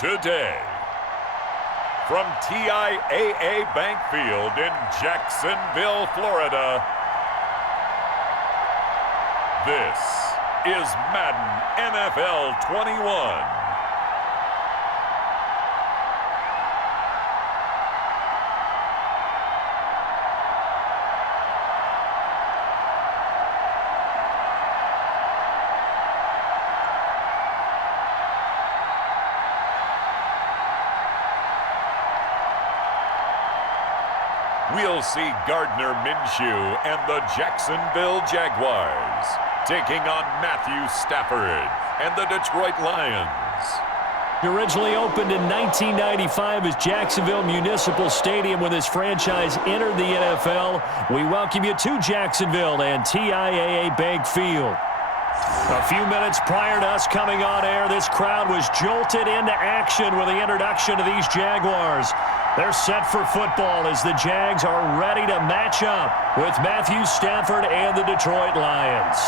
today. From TIAA Bank Field in Jacksonville, Florida, this is Madden NFL 21. We'll see Gardner Minshew and the Jacksonville Jaguars taking on Matthew Stafford and the Detroit Lions. Originally opened in 1995 as Jacksonville Municipal Stadium when this franchise entered the NFL. We welcome you to Jacksonville and TIAA Bank Field. A few minutes prior to us coming on air, this crowd was jolted into action with the introduction of these Jaguars. They're set for football as the Jags are ready to match up with Matthew Stafford and the Detroit Lions.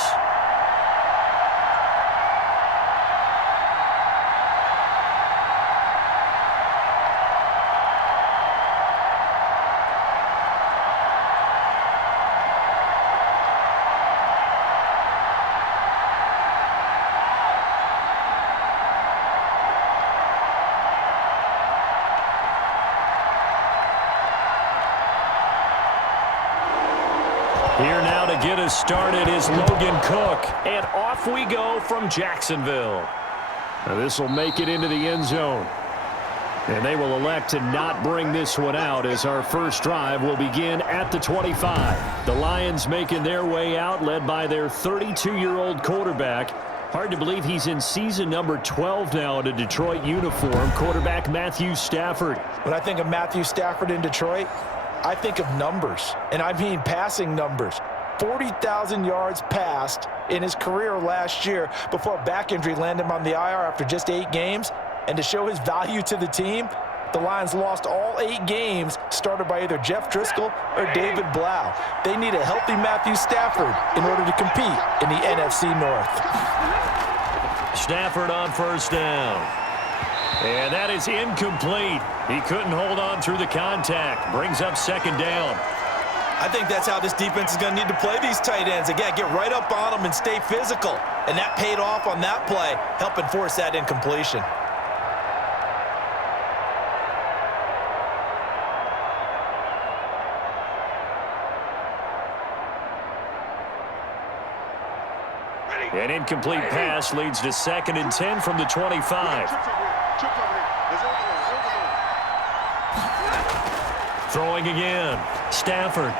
Here now to get us started is Logan Cook. And off we go from Jacksonville. Now this will make it into the end zone. And they will elect to not bring this one out as our first drive will begin at the 25. The Lions making their way out, led by their 32-year-old quarterback. Hard to believe he's in season number 12 now in a Detroit uniform. Quarterback Matthew Stafford. When I think of Matthew Stafford in Detroit, I think of numbers, and I mean passing numbers. 40,000 yards passed in his career last year before a back injury landed him on the IR after just 8 games. And to show his value to the team, the Lions lost all 8 games started by either Jeff Driscoll or David Blau. They need a healthy Matthew Stafford in order to compete in the NFC North. Stafford on first down. And that is incomplete. He couldn't hold on through the contact. Brings up second down. I think that's how this defense is going to need to play these tight ends. Again, get right up on them and stay physical. And that paid off on that play, helping force that incompletion. An incomplete pass leads to 2nd and 10 from the 25. Throwing again. Stafford.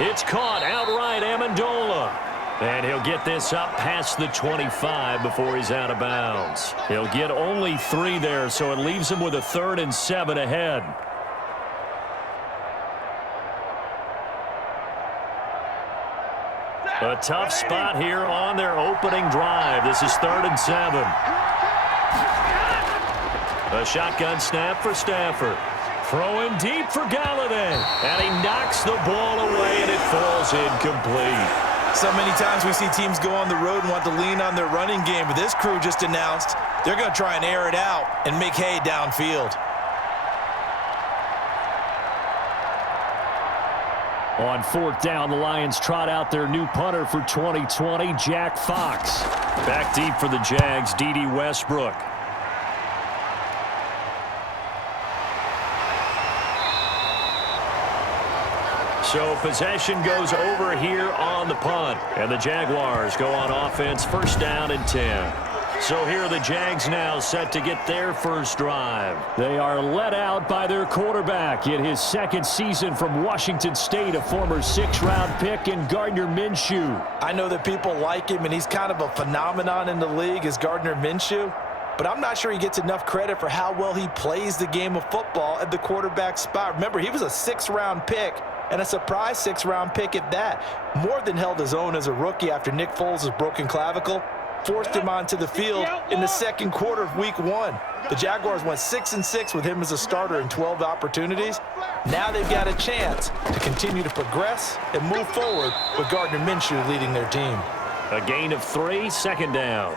It's caught outright. Amendola. And he'll get this up past the 25 before he's out of bounds. He'll get only 3 there, so it leaves him with a 3rd and 7 ahead. A tough spot here on their opening drive. This is 3rd and 7. A shotgun snap for Stafford. Throwing deep for Galladay. And he knocks the ball away, and it falls incomplete. So many times we see teams go on the road and want to lean on their running game, but this crew just announced they're going to try and air it out and make hay downfield. On 4th down, the Lions trot out their new punter for 2020, Jack Fox. Back deep for the Jags, D.D. Westbrook. So possession goes over here on the punt. And the Jaguars go on offense, 1st down and 10. So here are the Jags now set to get their first drive. They are led out by their quarterback in his 2nd season from Washington State, a former 6th-round pick in Gardner Minshew. I know that people like him, and he's kind of a phenomenon in the league as Gardner Minshew, but I'm not sure he gets enough credit for how well he plays the game of football at the quarterback spot. Remember, he was a 6th-round pick, and a surprise 6th-round pick at that. More than held his own as a rookie after Nick Foles' broken clavicle. Forced him onto the field in the 2nd quarter of Week 1. The Jaguars went 6-6 with him as a starter in 12 opportunities. Now they've got a chance to continue to progress and move forward with Gardner Minshew leading their team. A gain of 3, 2nd down.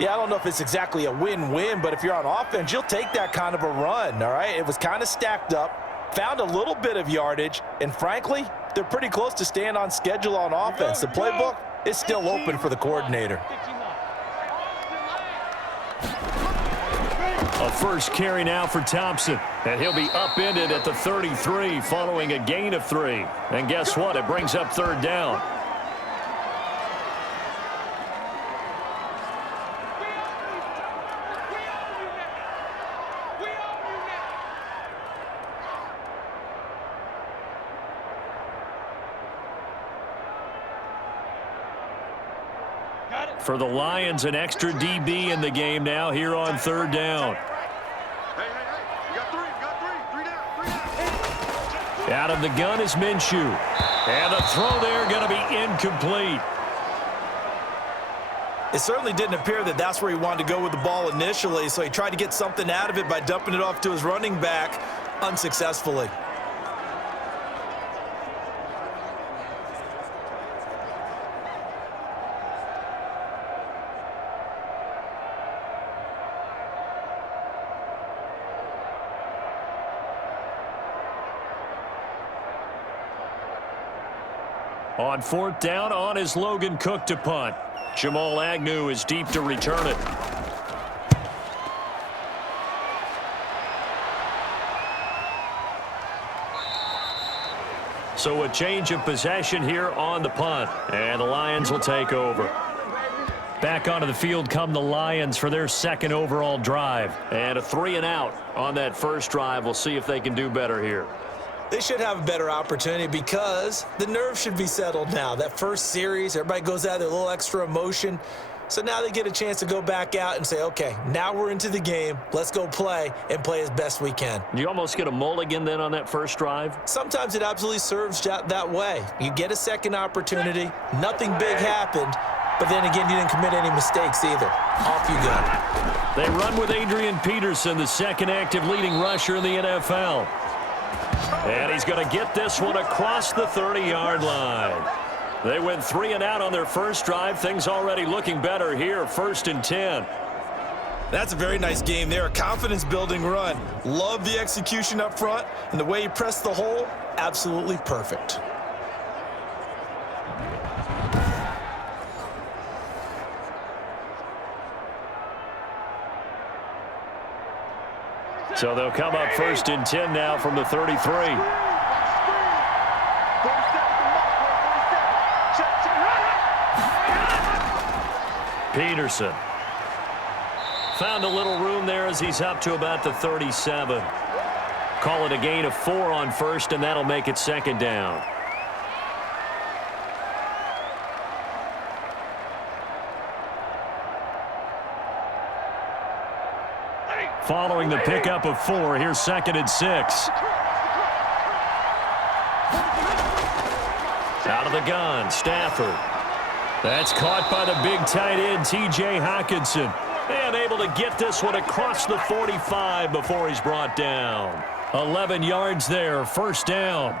Yeah, I don't know if it's exactly a win-win, but if you're on offense, you'll take that kind of a run, all right? It was kind of stacked up, found a little bit of yardage, and frankly, they're pretty close to staying on schedule on offense. The playbook is still open for the coordinator. A first carry now for Thompson, and he'll be upended at the 33 following a gain of 3. And guess what? It brings up third down. For the Lions, an extra DB in the game now here on third down. Out of the gun is Minshew. And the throw there going to be incomplete. It certainly didn't appear that that's where he wanted to go with the ball initially, so he tried to get something out of it by dumping it off to his running back unsuccessfully. On fourth down, on is Logan Cook to punt. Jamal Agnew is deep to return it. So a change of possession here on the punt, and the Lions will take over. Back onto the field come the Lions for their second overall drive. And a 3-and-out on that first drive. We'll see if they can do better here. They should have a better opportunity because the nerves should be settled now. That first series, everybody goes out there a little extra emotion. So now they get a chance to go back out and say, okay, now we're into the game. Let's go play and play as best we can. You almost get a mulligan then on that first drive? Sometimes it absolutely serves that way. You get a second opportunity. Nothing big happened. But then again, you didn't commit any mistakes either. Off you go. They run with Adrian Peterson, the second active leading rusher in the NFL. And he's going to get this one across the 30-yard line. They went 3-and-out on their first drive. Things already looking better here, 1st and 10. That's a very nice game there, a confidence-building run. Love the execution up front, and the way he pressed the hole, absolutely perfect. So they'll come up 1st and 10 now from the 33. Peterson. Found a little room there as he's up to about the 37. Call it a gain of 4 on first, and that'll make it 2nd down. Following the pickup of 4, here's 2nd and 6. Out of the gun, Stafford. That's caught by the big tight end, T.J. Hockenson. And able to get this one across the 45 before he's brought down. 11 yards there, 1st down.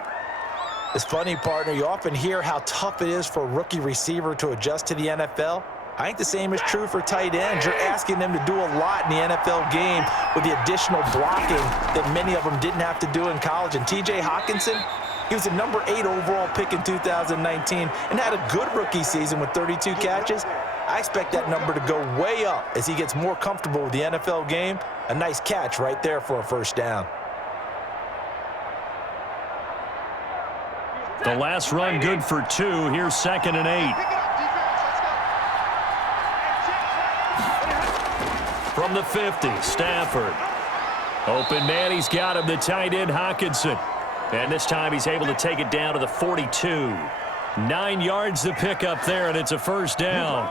It's funny, partner, you often hear how tough it is for a rookie receiver to adjust to the NFL. I think the same is true for tight ends. You're asking them to do a lot in the NFL game with the additional blocking that many of them didn't have to do in college. And T.J. Hockenson, he was a number 8 overall pick in 2019 and had a good rookie season with 32 catches. I expect that number to go way up as he gets more comfortable with the NFL game. A nice catch right there for a 1st down. The last run good for 2. Here's 2nd and 8. From the 50, Stafford. Open man, he's got him, the tight end, Hockenson. And this time he's able to take it down to the 42. 9 yards to pick up there, and it's a 1st down.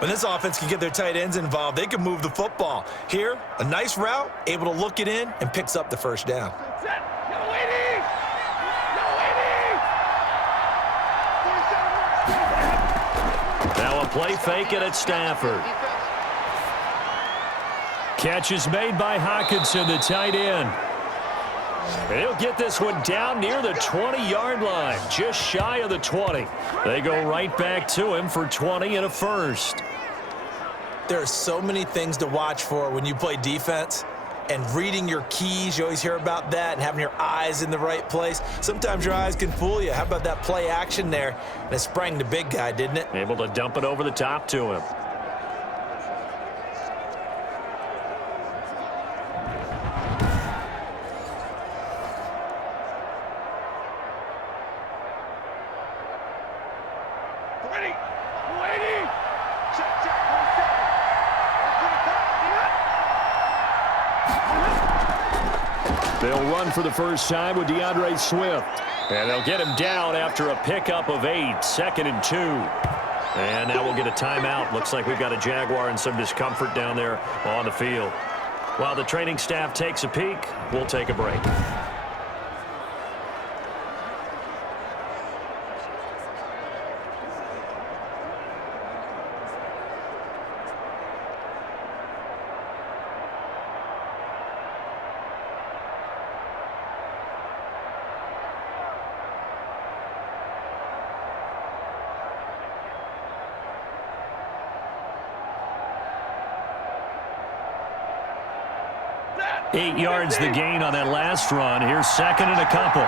When this offense can get their tight ends involved, they can move the football. Here, a nice route, able to look it in, and picks up the 1st down. Now a play fake, and it's Stafford. Catch is made by Hockenson, the tight end. And he'll get this one down near the 20-yard line, just shy of the 20. They go right back to him for 20 and a 1st. There are so many things to watch for when you play defense. And reading your keys, you always hear about that, and having your eyes in the right place. Sometimes your eyes can fool you. How about that play action there? And it sprang the big guy, didn't it? Able to dump it over the top to him. They'll run for the first time with DeAndre Swift. And they'll get him down after a pickup of 8, 2nd and 2. And now we'll get a timeout. Looks like we've got a Jaguar in some discomfort down there on the field. While the training staff takes a peek, we'll take a break. Eight yards the gain on that last run. Here's 2nd and a couple.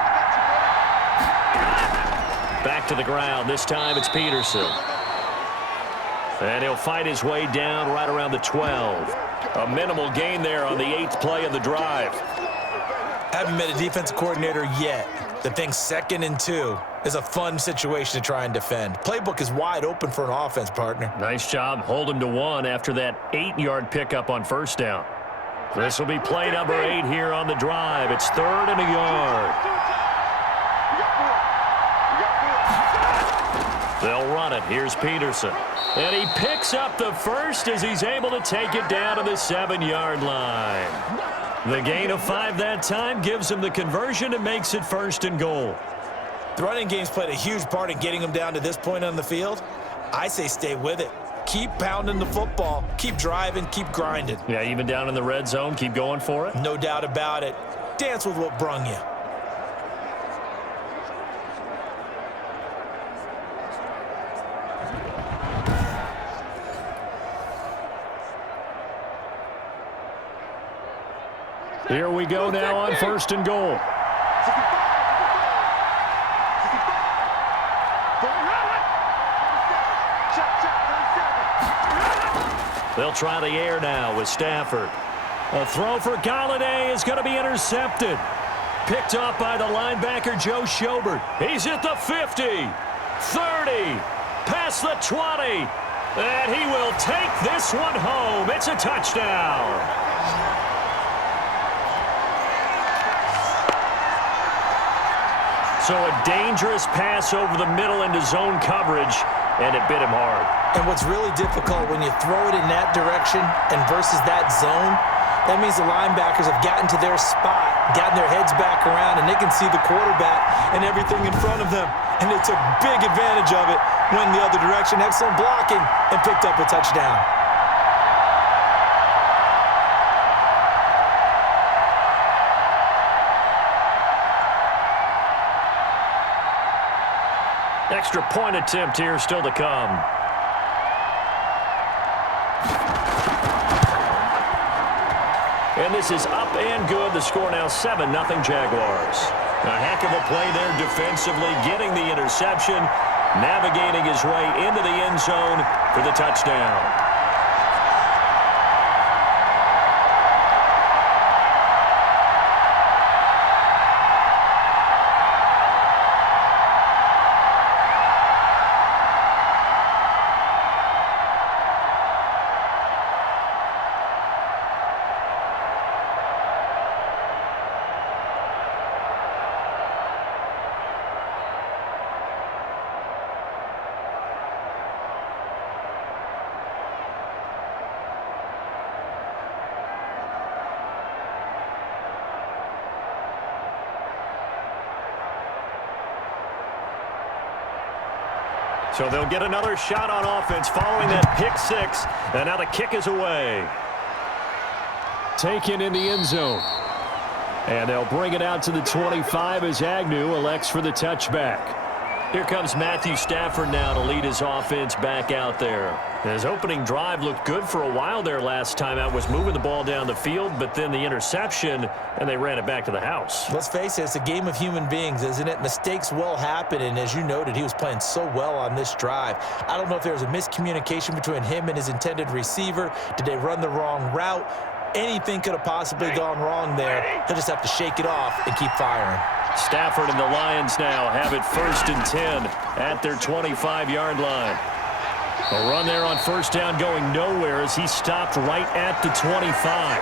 Back to the ground. This time it's Peterson. And he'll fight his way down right around the 12. A minimal gain there on the 8th play of the drive. Haven't met a defensive coordinator yet that thinks 2nd and 2 is a fun situation to try and defend. Playbook is wide open for an offense, partner. Nice job. Hold him to 1 after that 8-yard pickup on first down. This will be play number 8 here on the drive. It's 3rd and a yard. They'll run it. Here's Peterson. And he picks up the first as he's able to take it down to the 7-yard line. The gain of 5 that time gives him the conversion and makes it 1st and goal. The running game's played a huge part in getting him down to this point on the field. I say stay with it. Keep pounding the football. Keep driving. Keep grinding. Yeah, even down in the red zone, keep going for it. No doubt about it. Dance with what brung you. Here we go now on 1st and goal. They'll try the air now with Stafford. A throw for Galladay is going to be intercepted. Picked up by the linebacker, Joe Schobert. He's at the 50, 30, past the 20. And he will take this one home. It's a touchdown. So a dangerous pass over the middle into zone coverage, and it bit him hard. And what's really difficult when you throw it in that direction and versus that zone, that means the linebackers have gotten to their spot, gotten their heads back around, and they can see the quarterback and everything in front of them. And they took big advantage of it, went the other direction, excellent blocking, and picked up a touchdown. Extra point attempt here still to come. And this is up and good. The score now 7-0 Jaguars. A heck of a play there defensively, getting the interception, navigating his way into the end zone for the touchdown. So they'll get another shot on offense following that pick 6. And now the kick is away. Taken in the end zone. And they'll bring it out to the 25 as Agnew elects for the touchback. Here comes Matthew Stafford now to lead his offense back out there. His opening drive looked good for a while there last time out, was moving the ball down the field, but then the interception, and they ran it back to the house. Let's face it, it's a game of human beings, isn't it? Mistakes will happen, and as you noted, he was playing so well on this drive. I don't know if there was a miscommunication between him and his intended receiver. Did they run the wrong route? Anything could have possibly gone wrong there. He'll just have to shake it off and keep firing. Stafford and the Lions now have it 1st and 10 at their 25-yard line. A run there on first down going nowhere as he stopped right at the 25.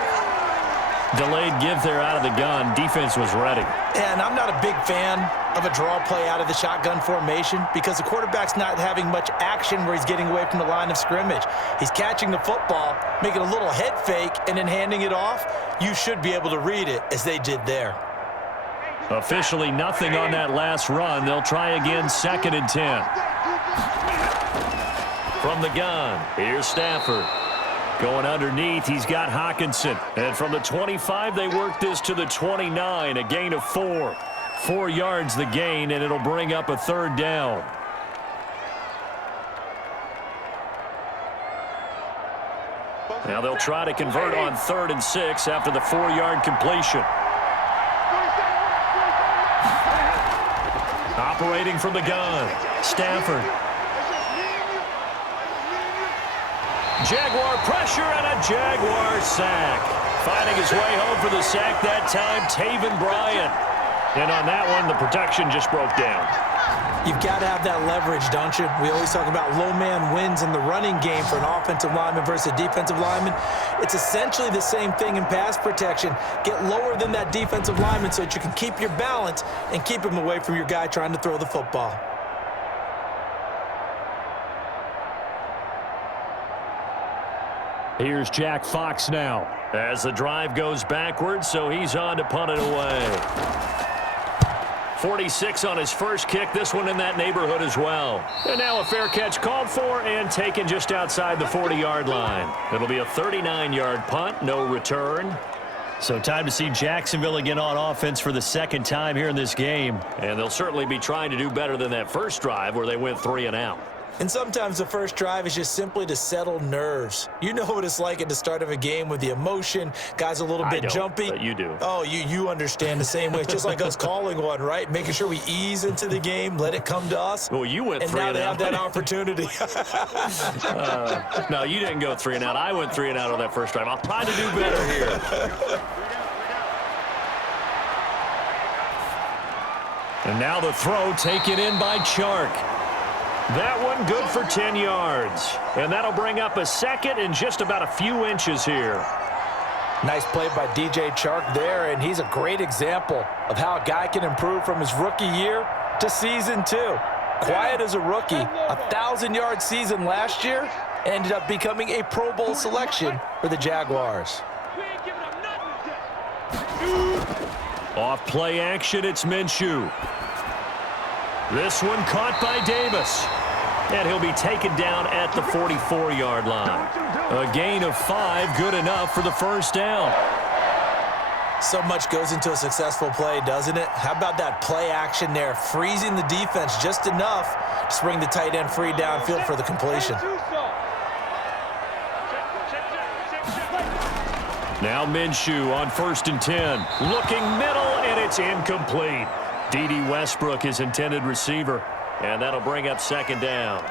Delayed give there out of the gun. Defense was ready. And I'm not a big fan of a draw play out of the shotgun formation because the quarterback's not having much action where he's getting away from the line of scrimmage. He's catching the football, making a little head fake, and then handing it off. You should be able to read it as they did there. Officially nothing on that last run. They'll try again 2nd and 10. From the gun, here's Stafford. Going underneath, he's got Hockenson. And from the 25, they work this to the 29, a gain of 4. 4 yards the gain, and it'll bring up a 3rd down. Now they'll try to convert on 3rd and 6 after the 4-yard completion. Operating from the gun, Stafford. Jaguar pressure and a Jaguar sack. Finding his way home for the sack that time, Taven Bryan. And on that one, the protection just broke down. You've got to have that leverage, don't you? We always talk about low man wins in the running game for an offensive lineman versus a defensive lineman. It's essentially the same thing in pass protection. Get lower than that defensive lineman so that you can keep your balance and keep him away from your guy trying to throw the football. Here's Jack Fox now as the drive goes backwards, so he's on to punt it away. 46 on his first kick, this one in that neighborhood as well. And now a fair catch called for and taken just outside the 40-yard line. It'll be a 39-yard punt, no return. So time to see Jacksonville again on offense for the 2nd time here in this game. And they'll certainly be trying to do better than that first drive where they went 3 and out. And sometimes the first drive is just simply to settle nerves. You know what it's like at the start of a game with the emotion. Guys a little bit jumpy. But you do. Oh, you understand the same way. It's just like us calling one, right? Making sure we ease into the game, let it come to us. Well, you went 3 and out. And now they have that opportunity. No, you didn't go 3 and out. I went 3 and out on that first drive. I'll try to do better here. And now the throw taken in by Chark. That one good for 10 yards. And that'll bring up a 2nd and just about a few inches here. Nice play by DJ Chark there, and he's a great example of how a guy can improve from his rookie year to season 2. Quiet as a rookie, 1,000-yard season last year, ended up becoming a Pro Bowl selection for the Jaguars. Off play action, it's Minshew. This one caught by Davis. And he'll be taken down at the 44-yard line. A gain of 5, good enough for the 1st down. So much goes into a successful play, doesn't it? How about that play action there, freezing the defense just enough to bring the tight end free downfield for the completion. Now Minshew on 1st and 10. Looking middle, and it's incomplete. D.D. Westbrook, his intended receiver, and that'll bring up 2nd down.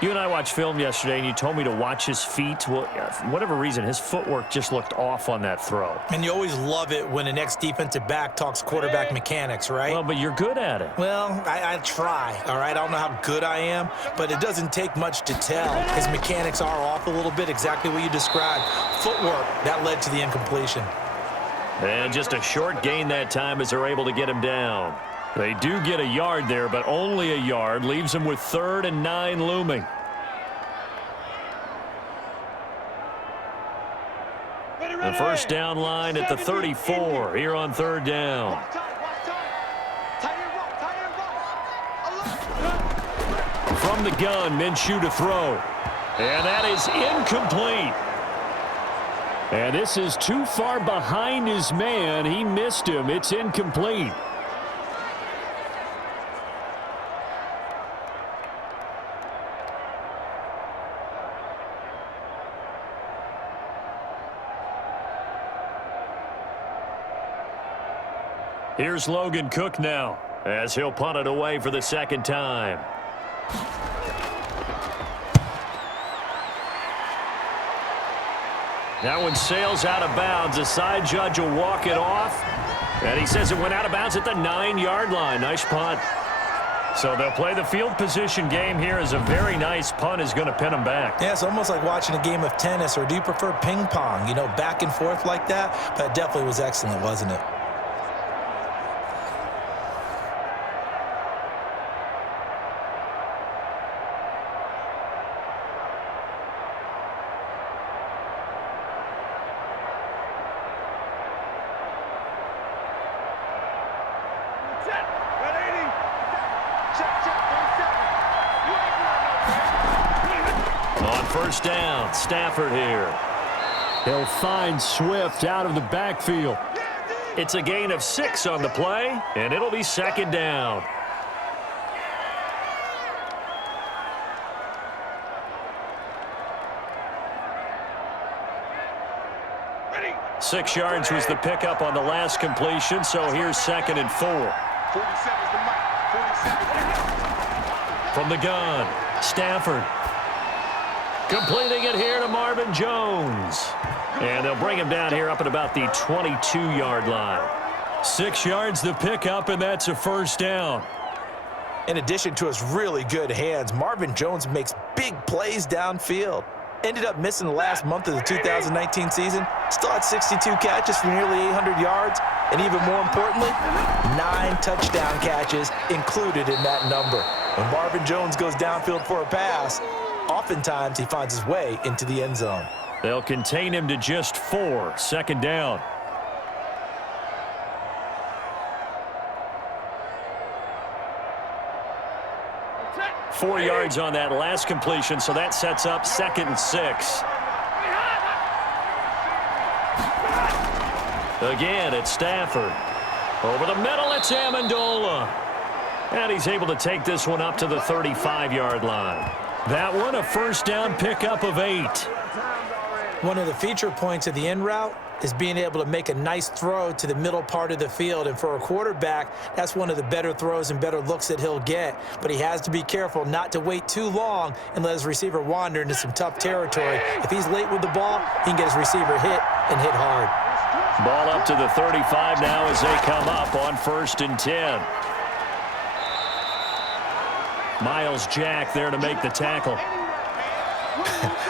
You and I watched film yesterday, and you told me to watch his feet. Well, for whatever reason, his footwork just looked off on that throw. And you always love it when an ex-defensive back talks quarterback mechanics, right? Well, but you're good at it. Well, I try, all right? I don't know how good I am, but it doesn't take much to tell. His mechanics are off a little bit, exactly what you described. Footwork, that led to the incompletion. And just a short gain that time as they're able to get him down. They do get a yard there, but only a yard. Leaves them with 3rd and 9 looming. The 1st down line at the 34 here on 3rd down. From the gun, Minshew to throw. And that is incomplete. And this is too far behind his man. He missed him. It's incomplete. Here's Logan Cook now, as he'll punt it away for the second time. That one sails out of bounds. The side judge will walk it off. And he says it went out of bounds at the 9-yard line. Nice punt. So they'll play the field position game here as a very nice punt is going to pin them back. Yeah, it's almost like watching a game of tennis, or do you prefer ping pong? You know, back and forth like that? But it definitely was excellent, wasn't it? On first down, Stafford here. He'll find Swift out of the backfield. It's a gain of 6 on the play, and it'll be second down. Ready. 6 yards was the pickup on the last completion, so here's 2nd and 4. 47's the mic. 47. From the gun, Stafford. Completing it here to Marvin Jones. And they'll bring him down here up at about the 22-yard line. 6 yards the pickup, and that's a first down. In addition to his really good hands, Marvin Jones makes big plays downfield. Ended up missing the last month of the 2019 season. Still had 62 catches for nearly 800 yards. And even more importantly, 9 touchdown catches included in that number. When Marvin Jones goes downfield for a pass, oftentimes he finds his way into the end zone. They'll contain him to just 4. Second down. Four yards on that last completion, so that sets up 2nd and 6. Again, it's Stafford. Over the middle, it's Amendola. And he's able to take this one up to the 35-yard line. That one, a first down pickup of 8. One of the feature points of the in route is being able to make a nice throw to the middle part of the field. And for a quarterback, that's one of the better throws and better looks that he'll get. But he has to be careful not to wait too long and let his receiver wander into some tough territory. If he's late with the ball, he can get his receiver hit and hit hard. Ball up to the 35 now as they come up on 1st and 10. Miles Jack there to make the tackle.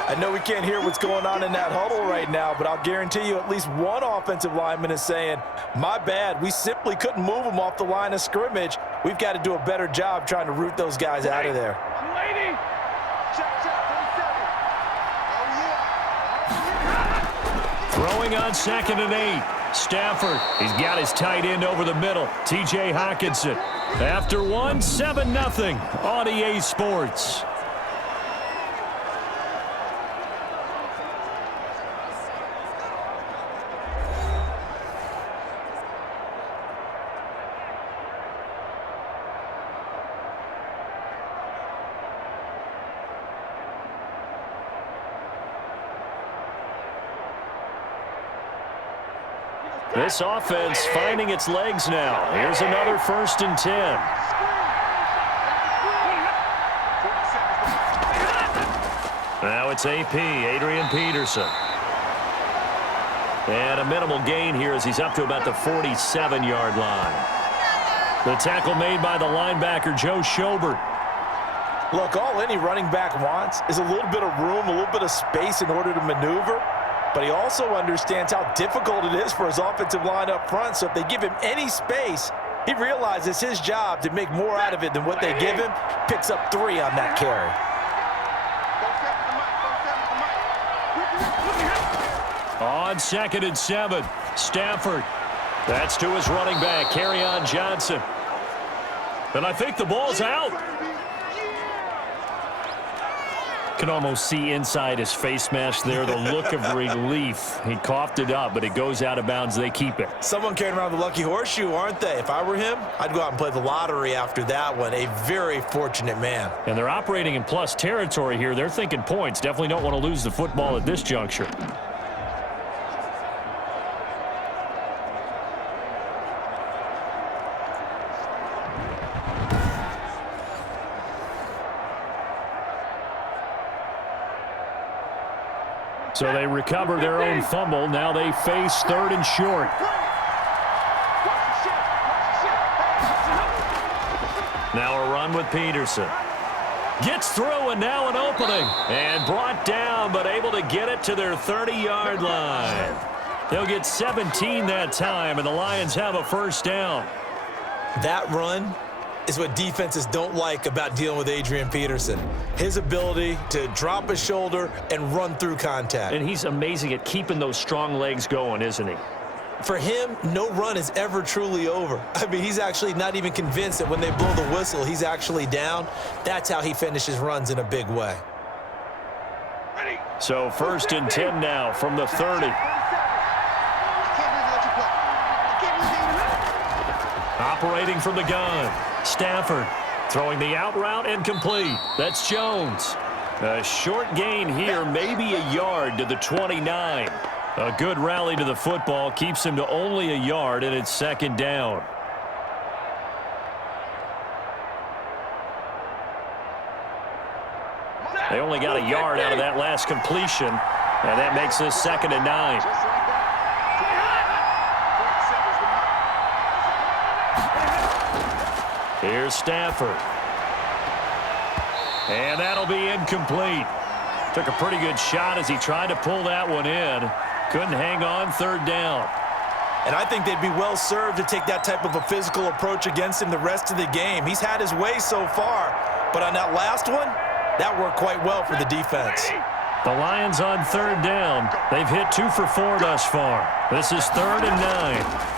I know we can't hear what's going on in that huddle right now, but I'll guarantee you at least one offensive lineman is saying, my bad, we simply couldn't move them off the line of scrimmage. We've got to do a better job trying to root those guys out of there. Throwing on 2nd and 8. Stafford, he's got his tight end over the middle. T.J. Hockenson. After 1, 7-0 on EA Sports. This offense finding its legs now. Here's another 1st and 10. Now it's AP, Adrian Peterson. And a minimal gain here as he's up to about the 47-yard line. The tackle made by the linebacker, Joe Schobert. Look, all any running back wants is a little bit of room, a little bit of space in order to maneuver. But he also understands how difficult it is for his offensive line up front. So if they give him any space, he realizes his job to make more out of it than what they give him. Picks up 3 on that carry. On 2nd and 7, Stafford. That's to his running back, Kerryon Johnson. And I think the ball's out. Can almost see inside his face mask there, the look of relief. He coughed it up, but it goes out of bounds. They keep it. Someone carrying around the lucky horseshoe, aren't they? If I were him, I'd go out and play the lottery after that one. A very fortunate man. And they're operating in plus territory here. They're thinking points. Definitely don't want to lose the football at this juncture. So they recover their own fumble. Now they face 3rd and short. Now a run with Peterson. Gets through and now an opening. And brought down but able to get it to their 30-yard line. They'll get 17 that time and the Lions have a first down. That run is what defenses don't like about dealing with Adrian Peterson. His ability to drop his shoulder and run through contact. And he's amazing at keeping those strong legs going, isn't he? For him, no run is ever truly over. I mean, he's actually not even convinced that when they blow the whistle, he's actually down. That's how he finishes runs in a big way. So 1st and 10 now from the 30. Operating from the gun. Stafford throwing the out route incomplete. That's Jones. A short gain here, maybe a yard to the 29. A good rally to the football keeps him to only a yard, and it's 2nd down. They only got a yard out of that last completion, and that makes this 2nd and 9. Here's Stafford. And that'll be incomplete. Took a pretty good shot as he tried to pull that one in. Couldn't hang on, 3rd down. And I think they'd be well served to take that type of a physical approach against him the rest of the game. He's had his way so far, but on that last one, that worked quite well for the defense. The Lions on 3rd down. They've hit 2 for 4 thus far. This is 3rd and 9.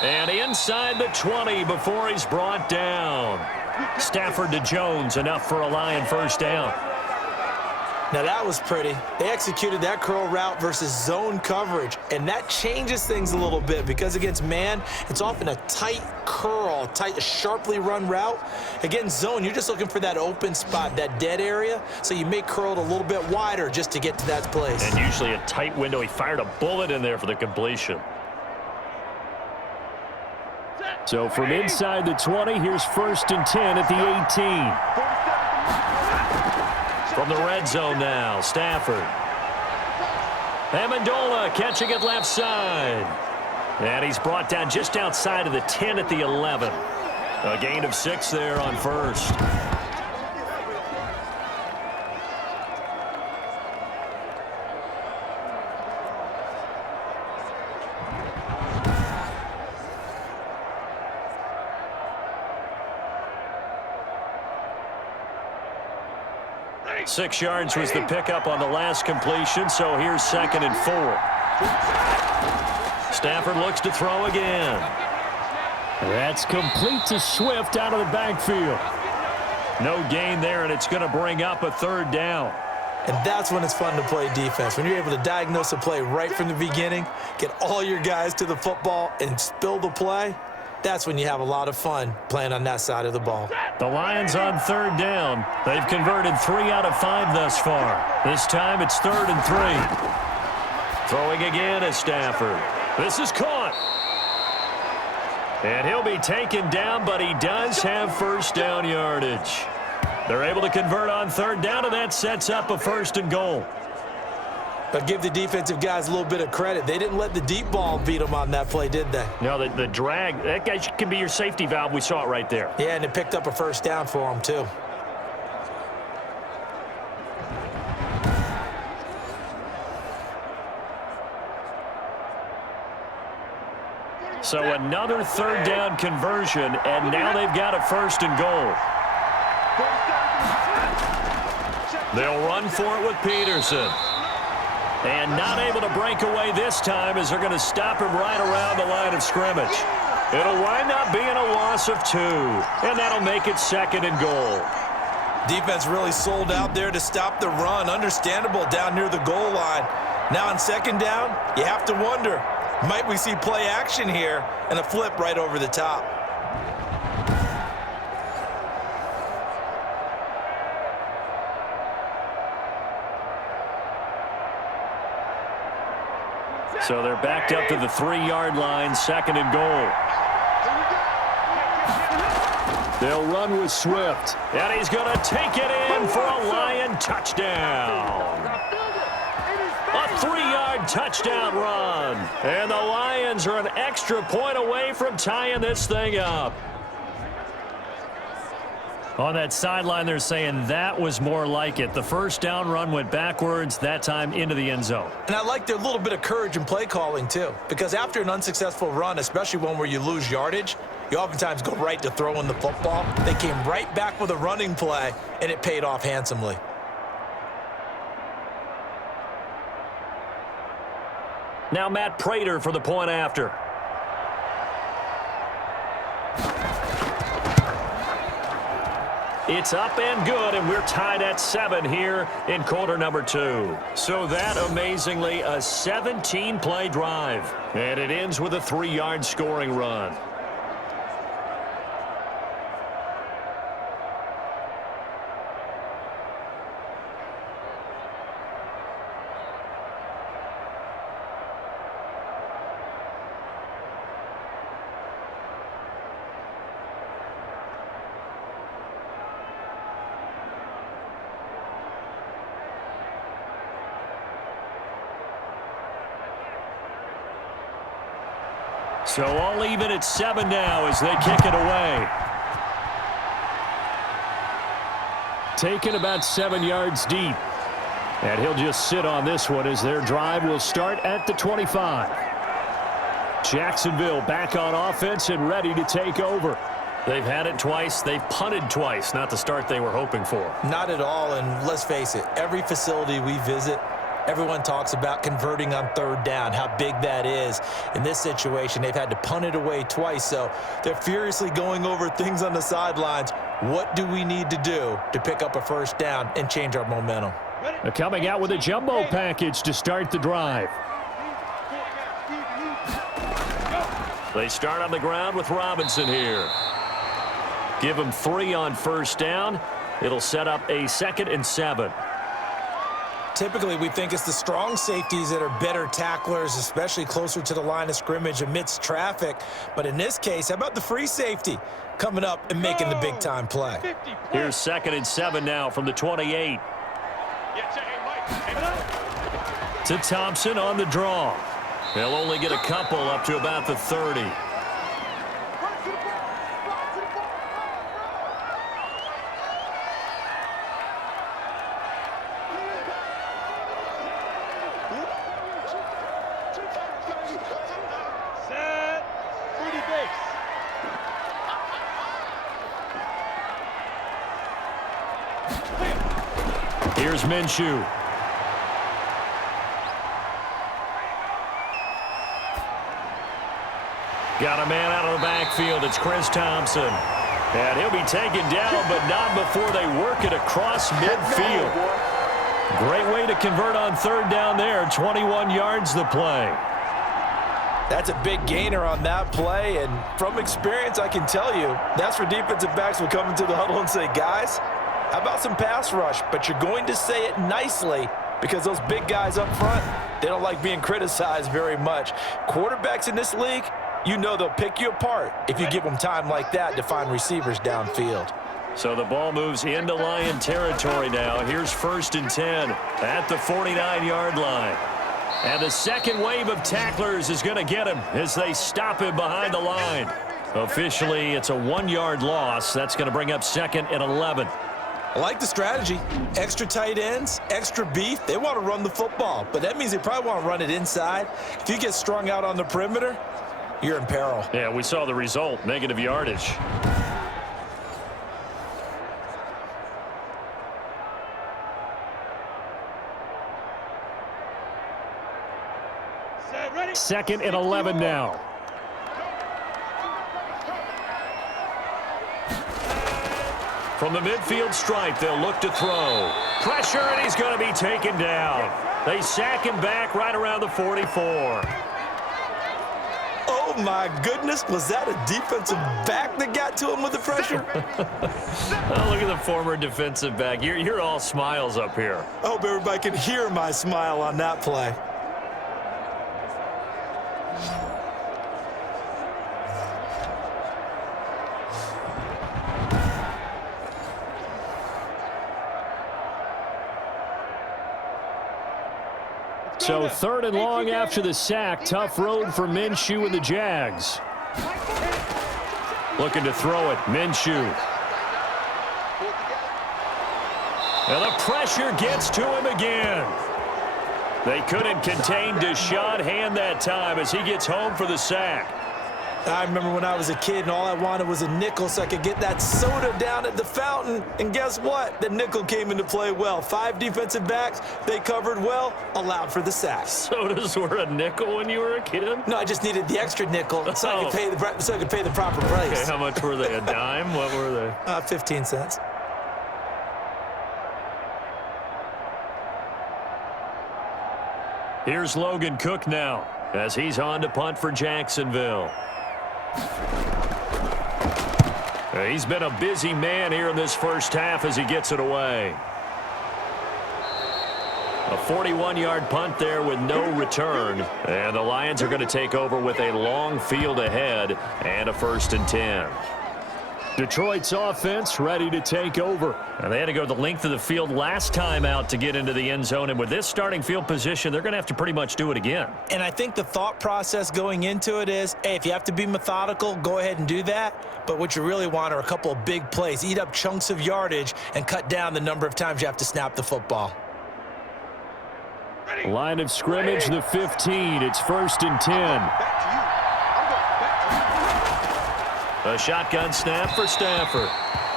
And inside the 20 before he's brought down. Stafford to Jones, enough for a Lion first down. Now that was pretty. They executed that curl route versus zone coverage, and that changes things a little bit because against man, it's often a tight curl, tight, sharply run route. Against zone, you're just looking for that open spot, that dead area, so you make curl a little bit wider just to get to that place. And usually a tight window. He fired a bullet in there for the completion. So from inside the 20, here's 1st and 10 at the 18. From the red zone now, Stafford. Amendola catching it left side. And he's brought down just outside of the 10 at the 11. A gain of 6 there on 1st. Six yards was the pickup on the last completion, so here's 2nd and 4. Stafford looks to throw again. That's complete to Swift out of the backfield. No gain there, and it's going to bring up a 3rd down. And that's when it's fun to play defense. When you're able to diagnose a play right from the beginning, get all your guys to the football, and spill the play, that's when you have a lot of fun playing on that side of the ball. The Lions on 3rd down. They've converted 3 out of 5 thus far. This time it's 3rd and 3. Throwing again is Stafford. This is caught. And he'll be taken down, but he does have first down yardage. They're able to convert on 3rd down, and that sets up a 1st and goal. But give the defensive guys a little bit of credit. They didn't let the deep ball beat them on that play, did they? No, the drag, that guy can be your safety valve. We saw it right there. Yeah, and it picked up a first down for them, too. So another 3rd down conversion, and now they've got a 1st and goal. They'll run for it with Peterson. And not able to break away this time as they're going to stop him right around the line of scrimmage. It'll wind up being a loss of 2, and that'll make it 2nd and goal. Defense really sold out there to stop the run. Understandable down near the goal line. Now on 2nd down, you have to wonder, might we see play action here and a flip right over the top? So they're backed up to the 3-yard line, 2nd and goal. They'll run with Swift. And he's going to take it in for a Lion touchdown. A 3-yard touchdown run. And the Lions are an extra point away from tying this thing up. On that sideline, they're saying that was more like it. The first down run went backwards, that time into the end zone. And I like their little bit of courage in play calling, too. Because after an unsuccessful run, especially one where you lose yardage, you oftentimes go right to throwing the football. They came right back with a running play, and it paid off handsomely. Now Matt Prater for the point after. It's up and good, and we're tied at 7 here in quarter number 2. So that, amazingly, a 17-play drive. And it ends with a 3-yard scoring run. So all even at 7 now as they kick it away. Taken about 7 yards deep. And he'll just sit on this one as their drive will start at the 25. Jacksonville back on offense and ready to take over. They've had it twice. They've punted twice. Not the start they were hoping for. Not at all, and let's face it, every facility we visit, everyone talks about converting on 3rd down, how big that is. In this situation, they've had to punt it away twice, so they're furiously going over things on the sidelines. What do we need to do to pick up a 1st down and change our momentum? They're coming out with a jumbo package to start the drive. They start on the ground with Robinson here. Give them 3 on 1st down. It'll set up a 2nd and 7. Typically, we think it's the strong safeties that are better tacklers, especially closer to the line of scrimmage amidst traffic. But in this case, how about the free safety coming up and making the big-time play? Here's 2nd and 7 now from the 28. To Thompson on the draw. They'll only get a couple up to about the 30. Here's Minshew. Got a man out of the backfield. It's Chris Thompson. And he'll be taken down, but not before they work it across midfield. Great way to convert on 3rd down there. 21 yards the play. That's a big gainer on that play, and from experience, I can tell you, that's where defensive backs will come into the huddle and say, guys, how about some pass rush? But you're going to say it nicely because those big guys up front, they don't like being criticized very much. Quarterbacks in this league, you know they'll pick you apart if you give them time like that to find receivers downfield. So the ball moves into Lion territory now. Here's 1st and 10 at the 49-yard line. And the second wave of tacklers is going to get him as they stop him behind the line. Officially, it's a 1-yard loss. That's going to bring up 2nd and 11. I like the strategy. Extra tight ends, extra beef. They want to run the football, but that means they probably want to run it inside. If you get strung out on the perimeter, you're in peril. Yeah, we saw the result, negative yardage. Second and 11 now. From the midfield stripe, they'll look to throw. Pressure, and he's going to be taken down. They sack him back right around the 44. Oh, my goodness. Was that a defensive back that got to him with the pressure? Oh, look at the former defensive back. You're all smiles up here. I hope everybody can hear my smile on that play. So 3rd and long after the sack. Tough road for Minshew and the Jags. Looking to throw it. Minshew. And the pressure gets to him again. They couldn't contain Deshaun Hand that time as he gets home for the sack. I remember when I was a kid and all I wanted was a nickel so I could get that soda down at the fountain. And guess what? The nickel came into play well. 5 defensive backs, they covered well, allowed for the sack. Sodas were a nickel when you were a kid? No, I just needed the extra nickel so I could pay the proper price. Okay, how much were they? A dime? What were they? 15 cents. Here's Logan Cook now as he's on to punt for Jacksonville. He's been a busy man here in this first half as he gets it away. A 41-yard punt there with no return. And the Lions are going to take over with a long field ahead and a 1st and 10. Detroit's offense ready to take over. And they had to go the length of the field last time out to get into the end zone. And with this starting field position, they're going to have to pretty much do it again. And I think the thought process going into it is, hey, if you have to be methodical, go ahead and do that. But what you really want are a couple of big plays. Eat up chunks of yardage and cut down the number of times you have to snap the football. Line of scrimmage, the 15. It's 1st and 10. A shotgun snap for Stafford.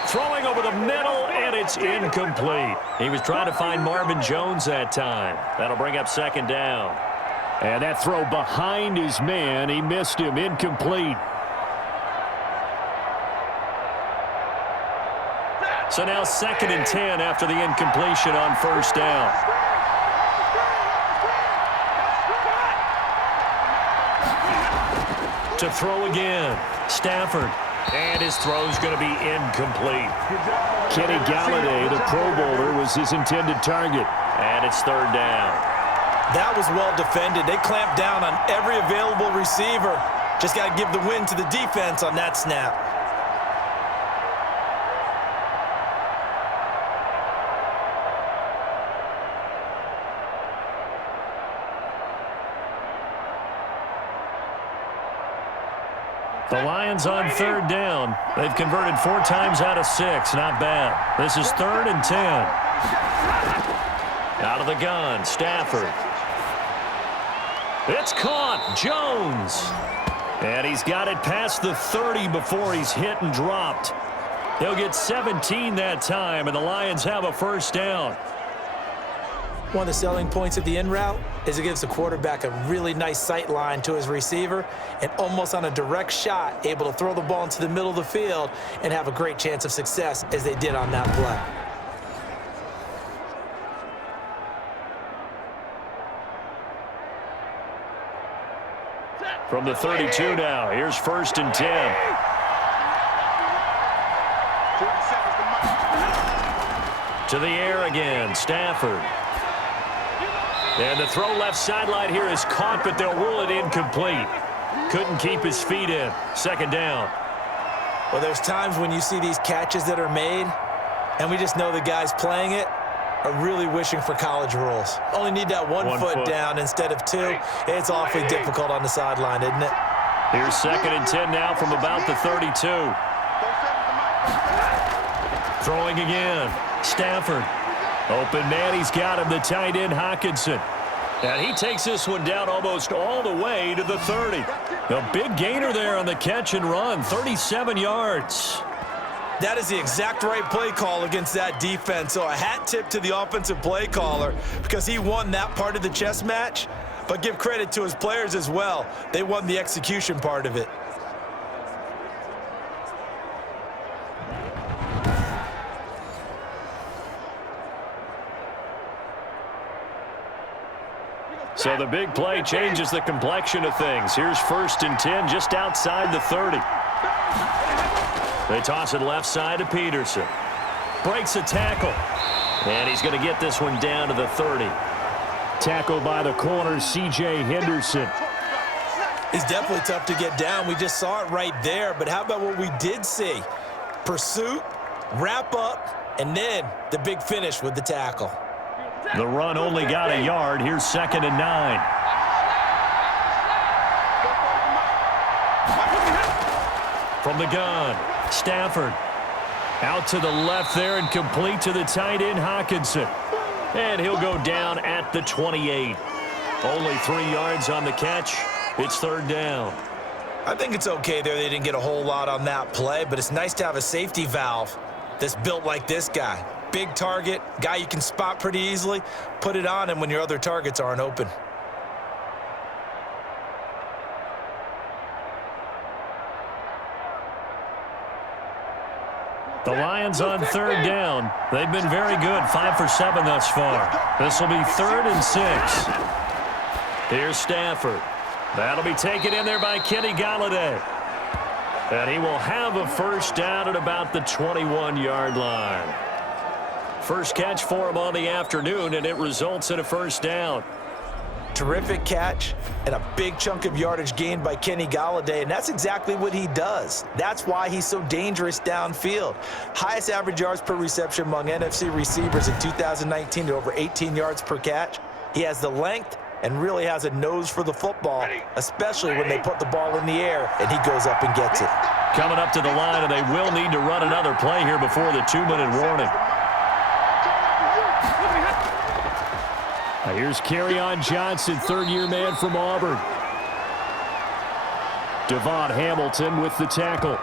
Throwing over the middle, and it's incomplete. He was trying to find Marvin Jones that time. That'll bring up 2nd down. And that throw behind his man. He missed him. Incomplete. So now 2nd and 10 after the incompletion on 1st down. To throw again. Stafford. And his throw's going to be incomplete. Kenny Galladay, the Pro Bowler, was his intended target. And it's 3rd down. That was well defended. They clamped down on every available receiver. Just got to give the win to the defense on that snap. The Lions on 3rd down. They've converted 4 times out of 6. Not bad. This is 3rd and 10. Out of the gun, Stafford. It's caught. Jones. And he's got it past the 30 before he's hit and dropped. He'll get 17 that time, and the Lions have a 1st down. One of the selling points of the in route is it gives the quarterback a really nice sight line to his receiver and almost on a direct shot able to throw the ball into the middle of the field and have a great chance of success as they did on that play. From the 32 now, here's 1st and 10. 47's the mark. To the air again, Stafford. And the throw left sideline here is caught, but they'll rule it incomplete. Couldn't keep his feet in. 2nd down. Well, there's times when you see these catches that are made, and we just know the guys playing it are really wishing for college rules. Only need that one foot down instead of 2. It's awfully difficult on the sideline, isn't it? Here's 2nd and 10 now from about the 32. Throwing again. Stafford. Open man, he's got him, the tight end, Hockenson. And he takes this one down almost all the way to the 30. A big gainer there on the catch and run, 37 yards. That is the exact right play call against that defense. So a hat tip to the offensive play caller because he won that part of the chess match. But give credit to his players as well. They won the execution part of it. So the big play changes the complexion of things. Here's 1st and 10 just outside the 30. They toss it left side to Peterson. Breaks a tackle. And he's going to get this one down to the 30. Tackled by the corner, C.J. Henderson. He's definitely tough to get down. We just saw it right there. But how about what we did see? Pursuit, wrap up, and then the big finish with the tackle. The run only got a yard. Here's 2nd and 9. From the gun, Stafford. Out to the left there and complete to the tight end, Hockenson. And he'll go down at the 28. Only 3 yards on the catch. It's 3rd down. I think it's okay there. They didn't get a whole lot on that play, but it's nice to have a safety valve that's built like this guy. Big target, guy you can spot pretty easily. Put it on him when your other targets aren't open. The Lions on 3rd down. They've been very good, 5 for 7 thus far. This will be 3rd and 6. Here's Stafford. That'll be taken in there by Kenny Golladay. And he will have a 1st down at about the 21-yard line. First catch for him on the afternoon, and it results in a 1st down. Terrific catch and a big chunk of yardage gained by Kenny Golladay, and that's exactly what he does. That's why he's so dangerous downfield. Highest average yards per reception among NFC receivers in 2019 at over 18 yards per catch. He has the length and really has a nose for the football, especially when they put the ball in the air and he goes up and gets it. Coming up to the line, and they will need to run another play here before the 2-minute warning. Now here's Kerryon Johnson, 3rd-year man from Auburn. Devon Hamilton with the tackle.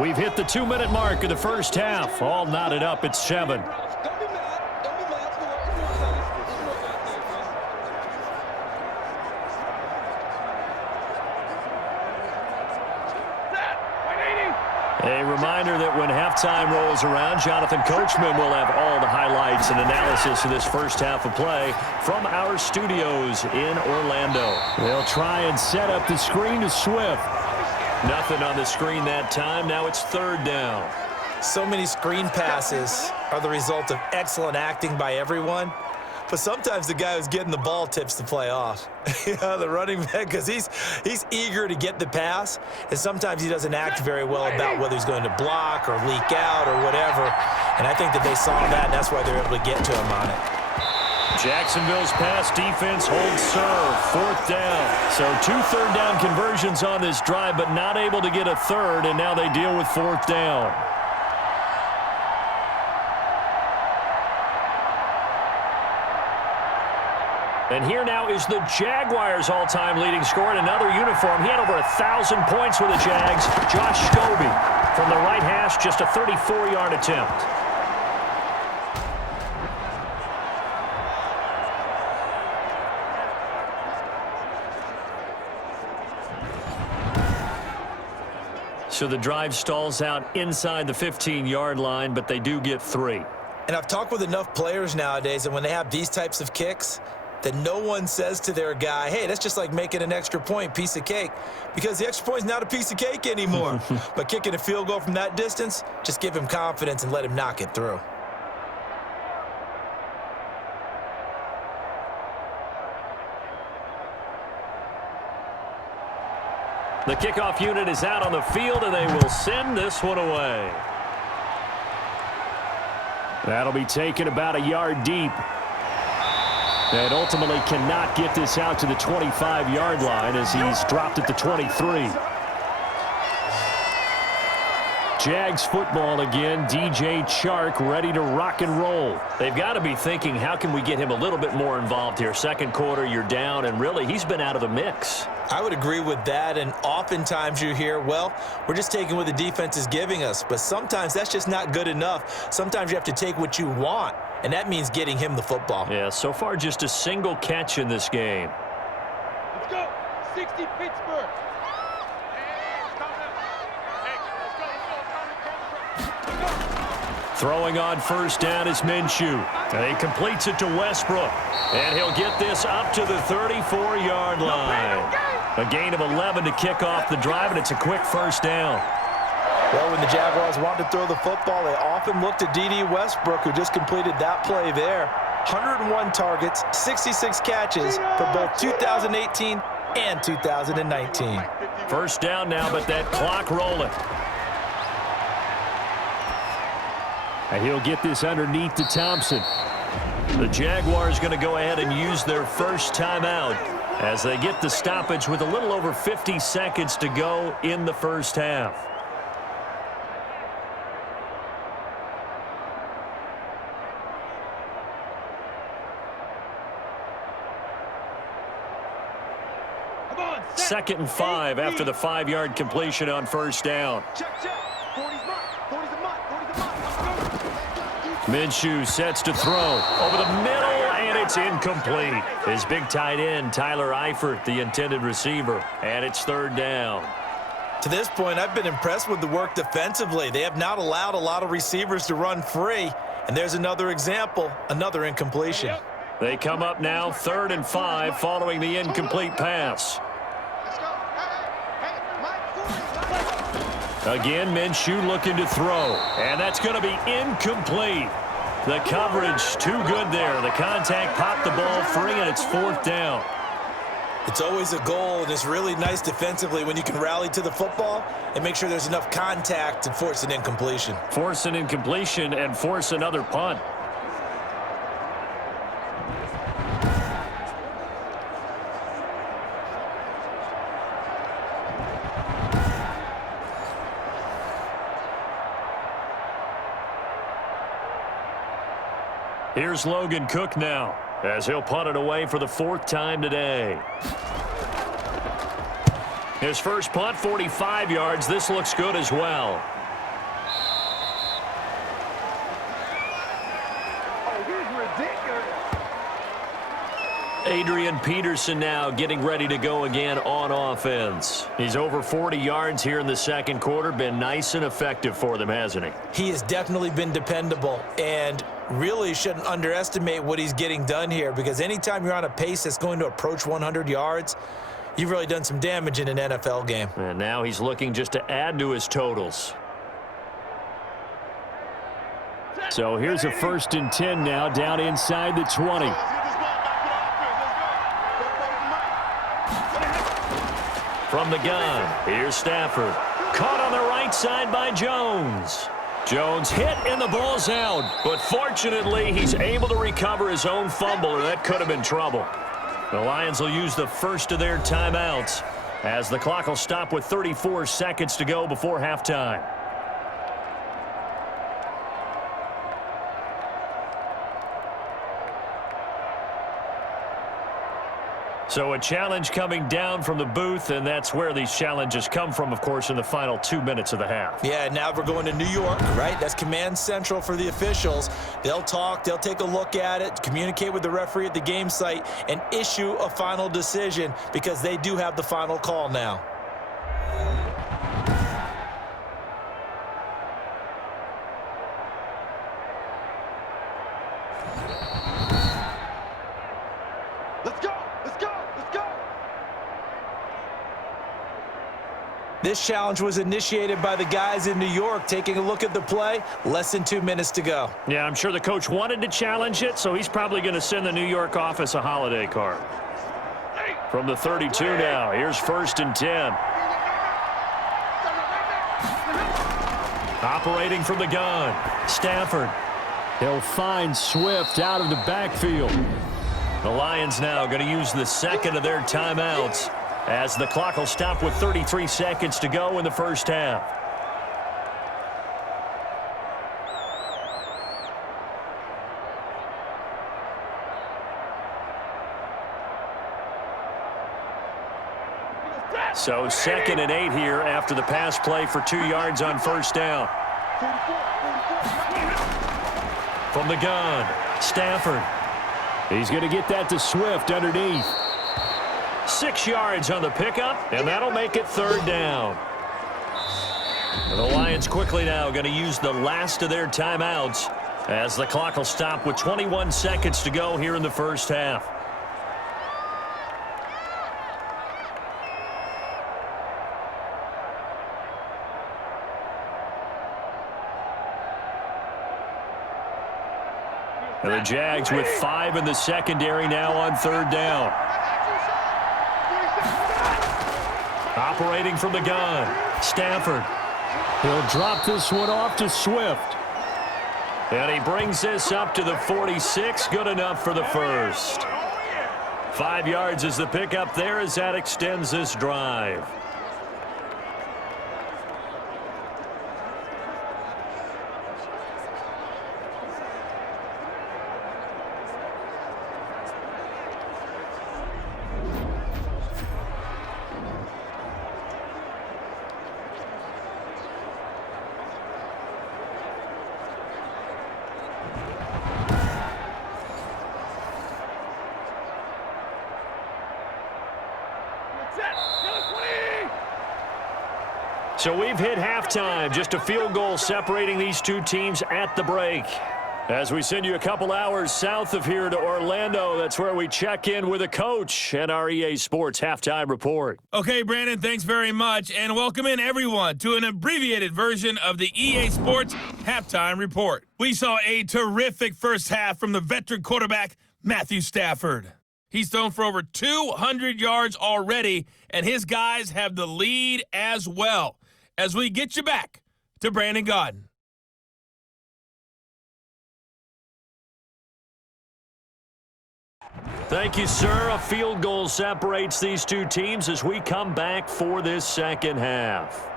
We've hit the 2-minute mark of the first half. All knotted up at 7. A reminder that when halftime rolls around, Jonathan Coachman will have all the highlights and analysis of this first half of play from our studios in Orlando. They'll try and set up the screen to Swift. Nothing on the screen that time. Now it's 3rd down. So many screen passes are the result of excellent acting by everyone. But sometimes the guy who's getting the ball tips the play off. The running back, because he's eager to get the pass, and sometimes he doesn't act very well about whether he's going to block or leak out or whatever. And I think that they saw that, and that's why they're able to get to him on it. Jacksonville's pass defense holds serve. 4th down. So 2 third-down conversions on this drive, but not able to get a 3rd, and now they deal with 4th down. And here now is the Jaguars' all-time leading scorer in another uniform. He had over 1,000 points with the Jags. Josh Scobie from the right hash, just a 34-yard attempt. So the drive stalls out inside the 15-yard line, but they do get 3. And I've talked with enough players nowadays, and when they have these types of kicks, that no one says to their guy, hey, that's just like making an extra point, piece of cake, because the extra point is not a piece of cake anymore. But kicking a field goal from that distance, just give him confidence and let him knock it through. The kickoff unit is out on the field, and they will send this one away. That'll be taken about a yard deep. And ultimately cannot get this out to the 25-yard line as he's dropped at the 23. Jags football again. DJ Chark ready to rock and roll. They've got to be thinking, how can we get him a little bit more involved here? Second quarter, you're down, and really, he's been out of the mix. I would agree with that, and oftentimes you hear, well, we're just taking what the defense is giving us, but sometimes that's just not good enough. Sometimes you have to take what you want, and that means getting him the football. Yeah, so far just a single catch in this game. Let's go. 60 Pittsburgh. Throwing on first down is Minshew. And he completes it to Westbrook. And he'll get this up to the 34-yard line. A gain of 11 to kick off the drive, and it's a quick first down. Well, when the Jaguars want to throw the football, they often look to D.D. Westbrook, who just completed that play there. 101 targets, 66 catches for both 2018 and 2019. First down now, but that clock rolling. And he'll get this underneath to Thompson. The Jaguars going to go ahead and use their first timeout as they get the stoppage with a little over 50 seconds to go in the first half. Second and 5 after the 5-yard completion on first down. Minshew sets to throw over the middle, and it's incomplete. His big tight end, Tyler Eifert, the intended receiver, and it's third down. To this point, I've been impressed with the work defensively. They have not allowed a lot of receivers to run free, and there's another example, another incompletion. They come up now, 3rd and 5, following the incomplete pass. Again, Minshew looking to throw, and that's going to be incomplete. The coverage too good there. The contact popped the ball free, and it's 4th down. It's always a goal, and it's really nice defensively when you can rally to the football and make sure there's enough contact to force an incompletion. Force an incompletion and force another punt. Here's Logan Cook now, as he'll punt it away for the 4th time today. His first punt, 45 yards. This looks good as well. Adrian Peterson now getting ready to go again on offense. He's over 40 yards here in the second quarter. Been nice and effective for them, hasn't he? He has definitely been dependable, and really shouldn't underestimate what he's getting done here, because anytime you're on a pace that's going to approach 100 yards, you've really done some damage in an NFL game. And now he's looking just to add to his totals. So here's a 1st and 10 now, down inside the 20. From the gun, here's Stafford. Caught on the right side by Jones. Jones hit and the ball's out, but fortunately he's able to recover his own fumble, or that could have been trouble. The Lions will use the first of their timeouts as the clock will stop with 34 seconds to go before halftime. So a challenge coming down from the booth, and that's where these challenges come from, of course, in the final 2 minutes of the half. Yeah, now we're going to New York, right? That's command central for the officials. They'll talk, they'll take a look at it, communicate with the referee at the game site, and issue a final decision, because they do have the final call now. This challenge was initiated by the guys in New York. Taking a look at the play, less than 2 minutes to go. Yeah, I'm sure the coach wanted to challenge it, so he's probably going to send the New York office a holiday card. From the 32 now, here's 1st and 10. Operating from the gun, Stafford. He'll find Swift out of the backfield. The Lions now going to use the second of their timeouts, as the clock will stop with 33 seconds to go in the first half. So 2nd and 8 here after the pass play for 2 yards on first down. From the gun, Stafford. He's going to get that to Swift underneath. 6 yards on the pickup, and that'll make it 3rd down. And the Lions quickly now going to use the last of their timeouts as the clock will stop with 21 seconds to go here in the first half. And the Jags with 5 in the secondary now on 3rd down. Operating from the gun, Stafford. He'll drop this one off to Swift. And he brings this up to the 46. Good enough for the first. 5 yards is the pickup there as that extends this drive. So we've hit halftime, just a field goal separating these two teams at the break. As we send you a couple hours south of here to Orlando, that's where we check in with a coach and our EA Sports Halftime Report. Okay, Brandon, thanks very much, and welcome in everyone to an abbreviated version of the EA Sports Halftime Report. We saw a terrific first half from the veteran quarterback, Matthew Stafford. He's thrown for over 200 yards already, and his guys have the lead as well. As we get you back to Brandon Gaudin. Thank you, sir. A field goal separates these two teams as we come back for this second half.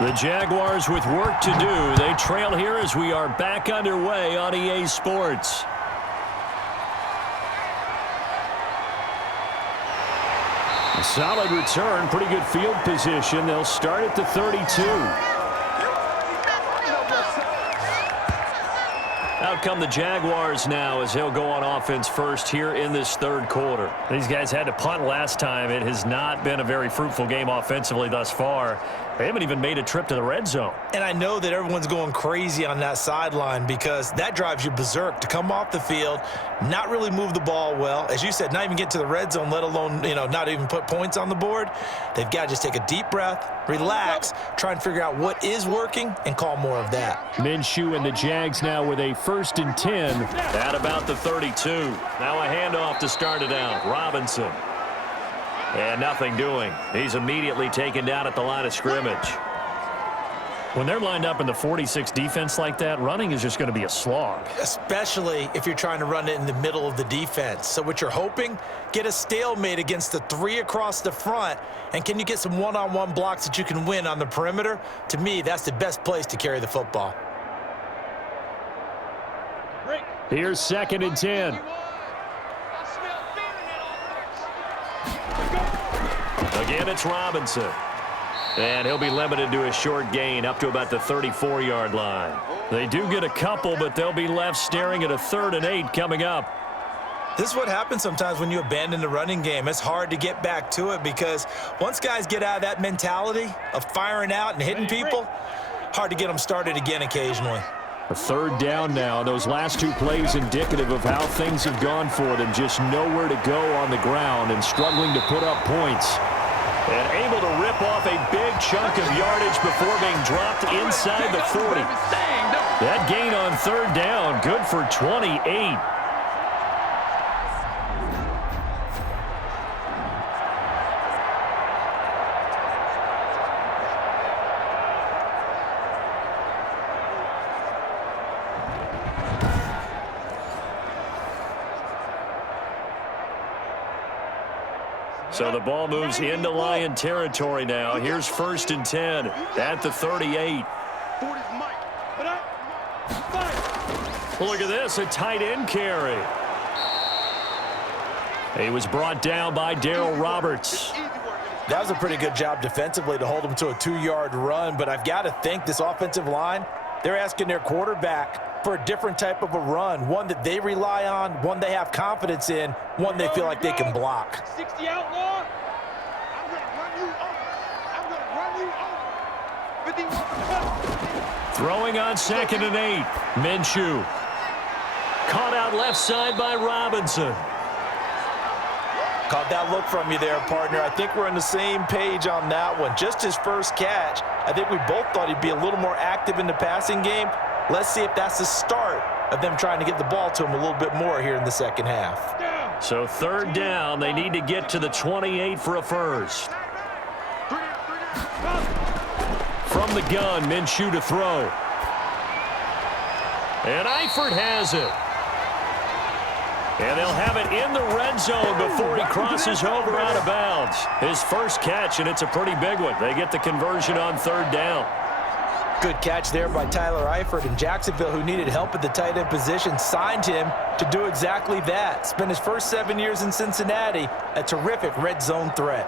The Jaguars with work to do. They trail here as we are back underway on EA Sports. A solid return, pretty good field position. They'll start at the 32. Out come the Jaguars now as they'll go on offense first here in this third quarter. These guys had to punt last time. It has not been a very fruitful game offensively thus far. They haven't even made a trip to the red zone. And I know that everyone's going crazy on that sideline because that drives you berserk to come off the field, not really move the ball well. As you said, not even get to the red zone, let alone, not even put points on the board. They've got to just take a deep breath, relax, try and figure out what is working, and call more of that. Minshew and the Jags now with a 1st and 10 at about the 32. Now a handoff to start it out. Robinson. And nothing doing. He's immediately taken down at the line of scrimmage. When they're lined up in the 46 defense like that, running is just going to be a slog. Especially if you're trying to run it in the middle of the defense. So what you're hoping, get a stalemate against the 3 across the front, and can you get some one-on-one blocks that you can win on the perimeter? To me, that's the best place to carry the football. Here's 2nd and 10. Again, it's Robinson. And he'll be limited to a short gain up to about the 34-yard line. They do get a couple, but they'll be left staring at a 3rd and 8 coming up. This is what happens sometimes when you abandon the running game. It's hard to get back to it because once guys get out of that mentality of firing out and hitting people, hard to get them started again occasionally. A 3rd down now. Those last 2 plays indicative of how things have gone for them. Just nowhere to go on the ground and struggling to put up points. And able to rip off a big chunk of yardage before being dropped inside the 40. That gain on 3rd down, good for 28. So the ball moves into Lion territory now. Here's 1st and 10 at the 38. Well, look at this, a tight end carry. He was brought down by Darryl Roberts. That was a pretty good job defensively to hold him to a 2-yard run, but I've got to think this offensive line, they're asking their quarterback for a different type of a run, one that they rely on, one they have confidence in, one they feel like they can block. 60 outlaw. I'm going to run you over. I'm going to run you over. 51. Throwing on 2nd and 8. Minshew. Caught out left side by Robinson. Caught that look from you there, partner. I think we're on the same page on that one. Just his first catch, I think we both thought he'd be a little more active in the passing game. Let's see if that's the start of them trying to get the ball to him a little bit more here in the second half. So 3rd down, they need to get to the 28 for a first. From the gun, Minshew to throw. And Eifert has it. And they'll have it in the red zone before he crosses over out of bounds. His first catch, and it's a pretty big one. They get the conversion on 3rd down. Good catch there by Tyler Eifert, and Jacksonville, who needed help at the tight end position, signed him to do exactly that. Spent his first 7 years in Cincinnati, a terrific red zone threat.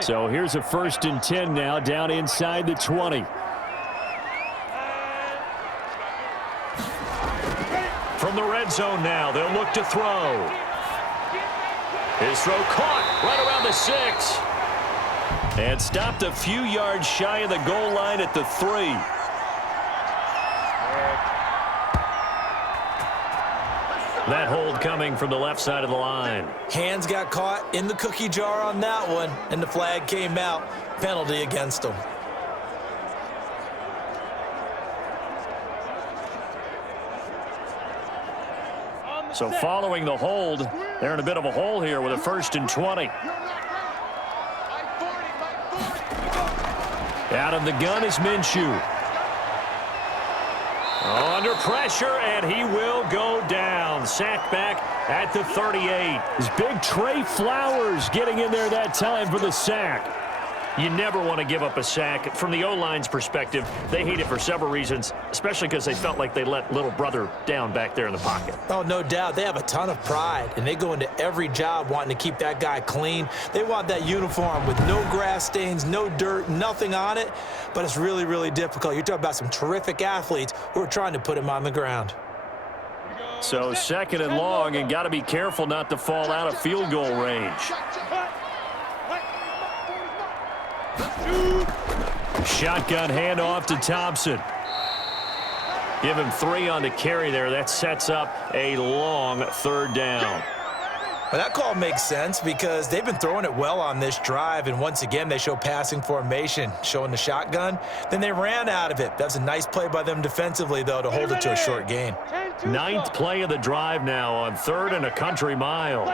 So here's a 1st and 10 now, down inside the 20. From the red zone now, they'll look to throw. His throw caught right around the 6. And stopped a few yards shy of the goal line at the 3. That hold coming from the left side of the line. Hands got caught in the cookie jar on that one, and the flag came out. Penalty against them. So following the hold, they're in a bit of a hole here with a 1st and 20. Out of the gun is Minshew. Under pressure, and he will go down. Sacked back at the 38. His big Trey Flowers getting in there that time for the sack. You never want to give up a sack. From the O-line's perspective, they hate it for several reasons, especially because they felt like they let little brother down back there in the pocket. Oh, no doubt. They have a ton of pride, and they go into every job wanting to keep that guy clean. They want that uniform with no grass stains, no dirt, nothing on it, but it's really, really difficult. You're talking about some terrific athletes who are trying to put him on the ground. So 2nd and long, and got to be careful not to fall out of field goal range. Shotgun handoff to Thompson. Give him 3 on the carry there. That sets up a long 3rd down. Well, that call makes sense because they've been throwing it well on this drive, and once again they show passing formation, showing the shotgun. Then they ran out of it. That's a nice play by them defensively, though, to hold it to a short gain. 9th play of the drive now on 3rd and a country mile.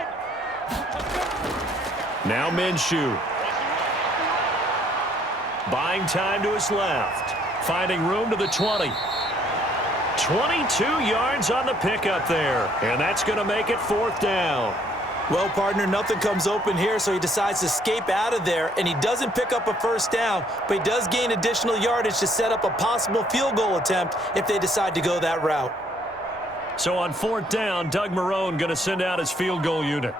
Now Minshew. Buying time to his left. Finding room to the 20. 22 yards on the pickup there. And that's going to make it 4th down. Well, partner, nothing comes open here, so he decides to escape out of there, and he doesn't pick up a 1st down, but he does gain additional yardage to set up a possible field goal attempt if they decide to go that route. So on 4th down, Doug Marrone going to send out his field goal unit.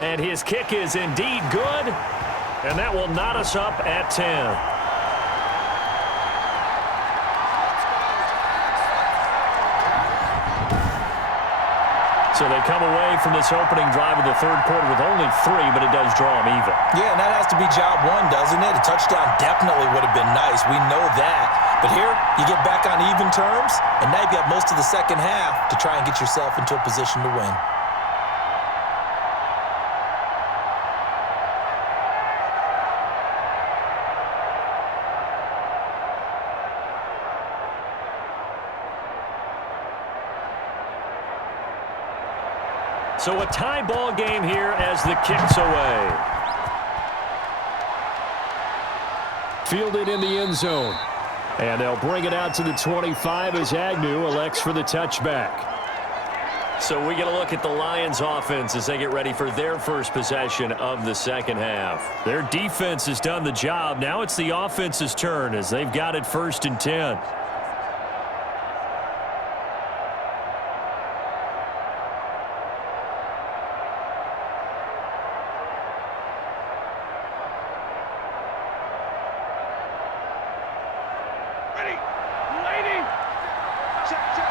And his kick is indeed good, and that will knot us up at 10. So they come away from this opening drive of the 3rd quarter with only 3, but it does draw them even. Yeah, and that has to be job 1, doesn't it? A touchdown definitely would have been nice. We know that. But here, you get back on even terms, and now you've got most of the second half to try and get yourself into a position to win. So a tie ball game here as the kick's away. Fielded in the end zone. And they'll bring it out to the 25 as Agnew elects for the touchback. So we get a look at the Lions offense as they get ready for their first possession of the second half. Their defense has done the job. Now it's the offense's turn as they've got it 1st and 10. Ready. Lady. Check, check,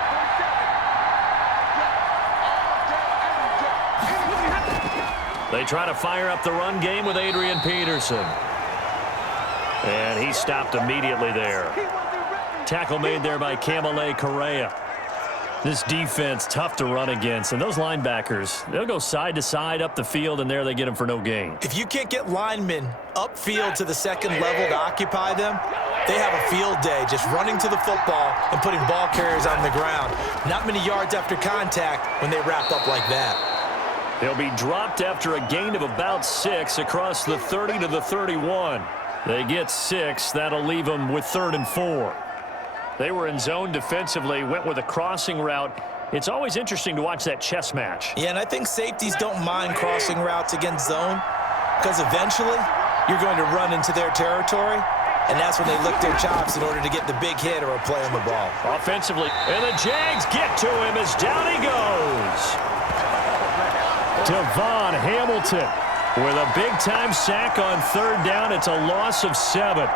47. They try to fire up the run game with Adrian Peterson. And he stopped immediately there. Tackle made there by Kamale Correa. This defense, tough to run against. And those linebackers, they'll go side to side up the field, and there they get them for no gain. If you can't get linemen upfield to the second level to occupy them, they have a field day just running to the football and putting ball carriers on the ground. Not many yards after contact when they wrap up like that. They'll be dropped after a gain of about 6 across the 30 to the 31. They get 6. That'll leave them with 3rd and 4. They were in zone defensively, went with a crossing route. It's always interesting to watch that chess match. Yeah, and I think safeties don't mind crossing routes against zone because eventually you're going to run into their territory, and that's when they lick their chops in order to get the big hit or a play on the ball. Offensively, and the Jags get to him as down he goes. Devon Hamilton with a big-time sack on 3rd down. It's a loss of 7.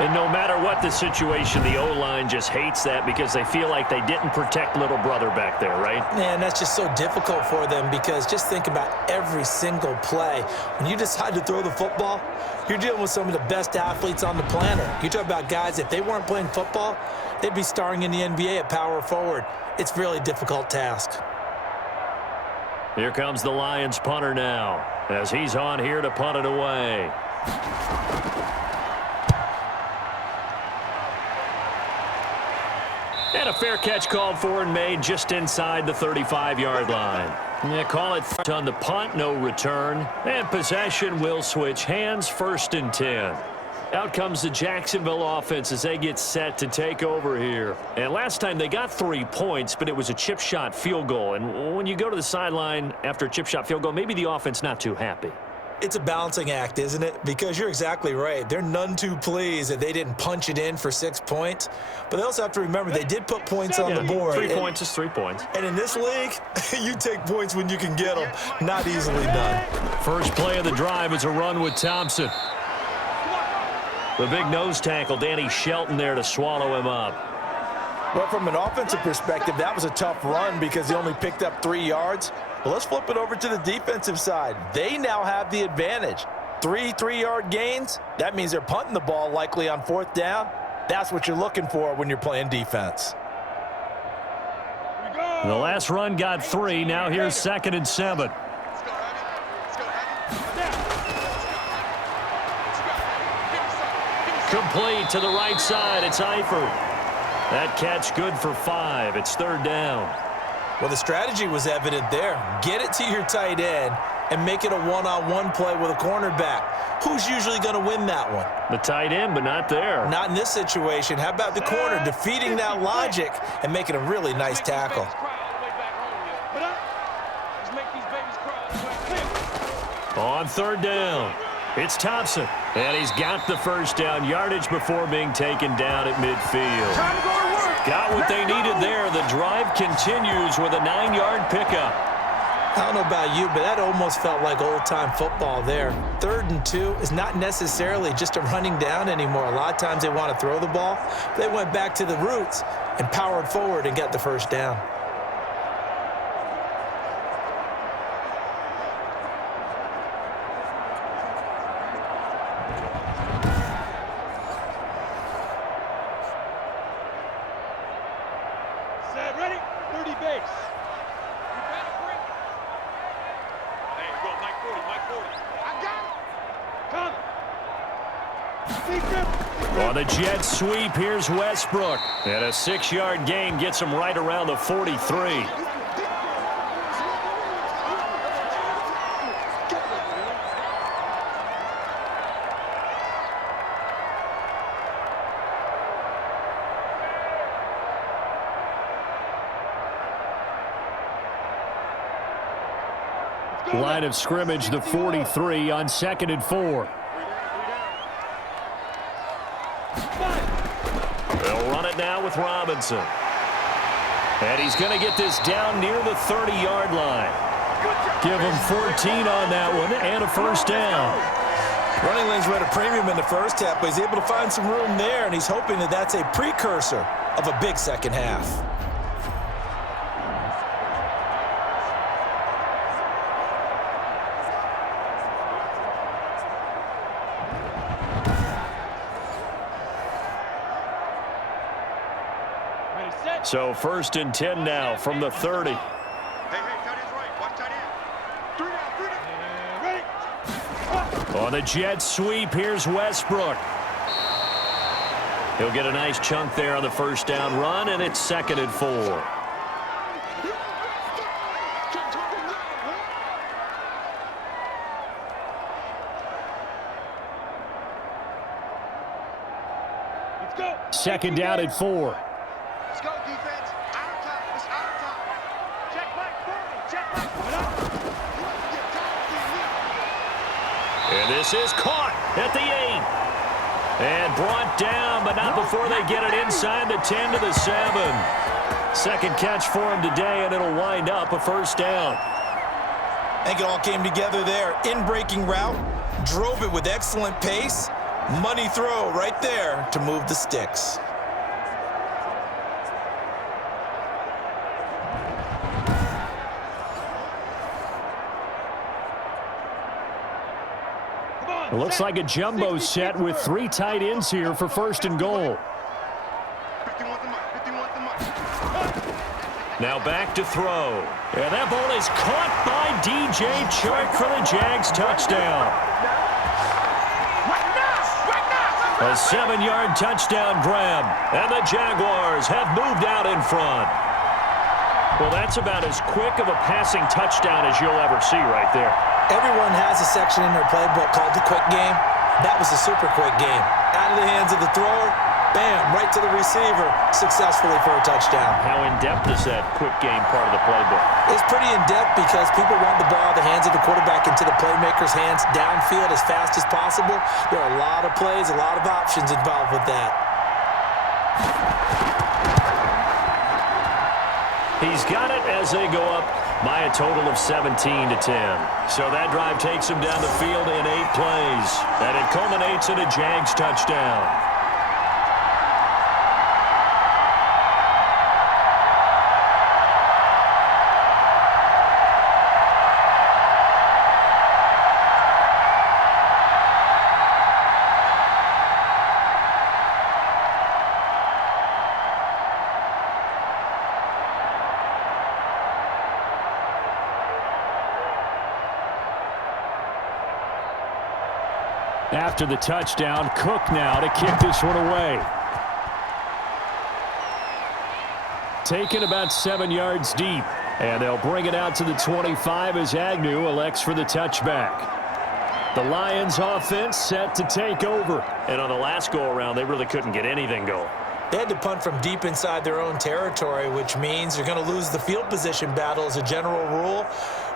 And no matter what the situation, the O-line just hates that because they feel like they didn't protect little brother back there, right? Man, that's just so difficult for them because just think about every single play. When you decide to throw the football, you're dealing with some of the best athletes on the planet. You talk about guys, if they weren't playing football, they'd be starring in the NBA at power forward. It's a really difficult task. Here comes the Lions punter now as he's on here to punt it away. And a fair catch called for and made just inside the 35-yard line. Yeah, call it on the punt, no return. And possession will switch hands, 1st and 10. Out comes the Jacksonville offense as they get set to take over here. And last time they got 3 points, but it was a chip shot field goal. And when you go to the sideline after a chip shot field goal, maybe the offense not too happy. It's a balancing act, isn't it? Because you're exactly right. They're none too pleased that they didn't punch it in for 6 points. But they also have to remember they did put points on the board. 3 points is 3 points. And in this league, you take points when you can get them. Not easily done. First play of the drive is a run with Thompson. The big nose tackle, Danny Shelton there to swallow him up. Well, from an offensive perspective, that was a tough run because he only picked up 3 yards. But let's flip it over to the defensive side. They now have the advantage. 3 3-yard gains, that means they're punting the ball likely on 4th down. That's what you're looking for when you're playing defense. The last run got 3. Now here's 2nd and 7. Complete to the right side. It's Eifert. That catch good for 5. It's 3rd down. Well, the strategy was evident there. Get it to your tight end and make it a one-on-one play with a cornerback. Who's usually going to win that one? The tight end, but not there. Not in this situation. How about the corner defeating that logic and making a really nice tackle? On 3rd down, it's Thompson. And he's got the 1st down yardage before being taken down at midfield. Got what they needed there. The drive continues with a 9-yard pickup. I don't know about you, but that almost felt like old-time football there. 3rd and 2 is not necessarily just a running down anymore. A lot of times they want to throw the ball. They went back to the roots and powered forward and got the 1st down. Ready? 30 base. You better bring it. Hey, go, Mike 40, Mike 40. I got it. Come. On the jet sweep, here's Westbrook. And a 6-yard gain gets him right around the 43. Line of scrimmage, the 43 on 2nd and 4. They'll run it now with Robinson. And he's going to get this down near the 30-yard line. Give him 14 on that one and a 1st down. Running lanes were at a premium in the first half, but he's able to find some room there, and he's hoping that that's a precursor of a big second half. So 1st and 10 now from the 30. Hey, tight end's right. Watch tight end. 3 down, 3 down. Ready? On the jet sweep, here's Westbrook. He'll get a nice chunk there on the first down run, and it's 2nd and 4. Let's go. 2nd down at 4. Let's go, defense. Our time. It's our time. Check back 40. Check back 40. And this is caught at the 8. And brought down, but not before they get it inside the 10 to the 7. Second catch for him today, and it'll wind up a first down. I think it all came together there. In-breaking route, drove it with excellent pace. Money throw right there to move the sticks. It looks like a jumbo set with 3 tight ends here for 1st and goal. 51's the mark. 51's the mark. Now back to throw. And that ball is caught by DJ Chark for the Jags touchdown. A 7-yard touchdown grab. And the Jaguars have moved out in front. Well, that's about as quick of a passing touchdown as you'll ever see right there. Everyone has a section in their playbook called the quick game. That was a super quick game. Out of the hands of the thrower, bam, right to the receiver, successfully for a touchdown. How in-depth is that quick game part of the playbook? It's pretty in-depth because people want the ball out of the hands of the quarterback into the playmaker's hands downfield as fast as possible. There are a lot of plays, a lot of options involved with that. He's got it as they go up by a total of 17 to 10. So that drive takes him down the field in 8 plays. And it culminates in a Jags touchdown. After the touchdown, Cook now to kick this one away. Taken about 7 yards deep. And they'll bring it out to the 25 as Agnew elects for the touchback. The Lions offense set to take over. And on the last go-around, they really couldn't get anything going. They had to punt from deep inside their own territory, which means they're going to lose the field position battle as a general rule.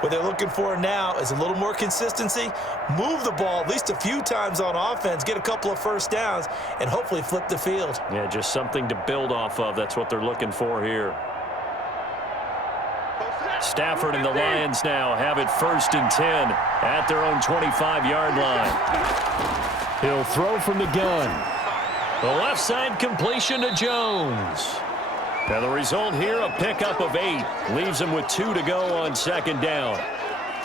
What they're looking for now is a little more consistency, move the ball at least a few times on offense, get a couple of first downs, and hopefully flip the field. Yeah, just something to build off of. That's what they're looking for here. Stafford and the Lions now have it 1st and 10 at their own 25-yard line. He'll throw from the gun. The left side completion to Jones. Now the result here, a pickup of 8. Leaves him with 2 to go on 2nd down.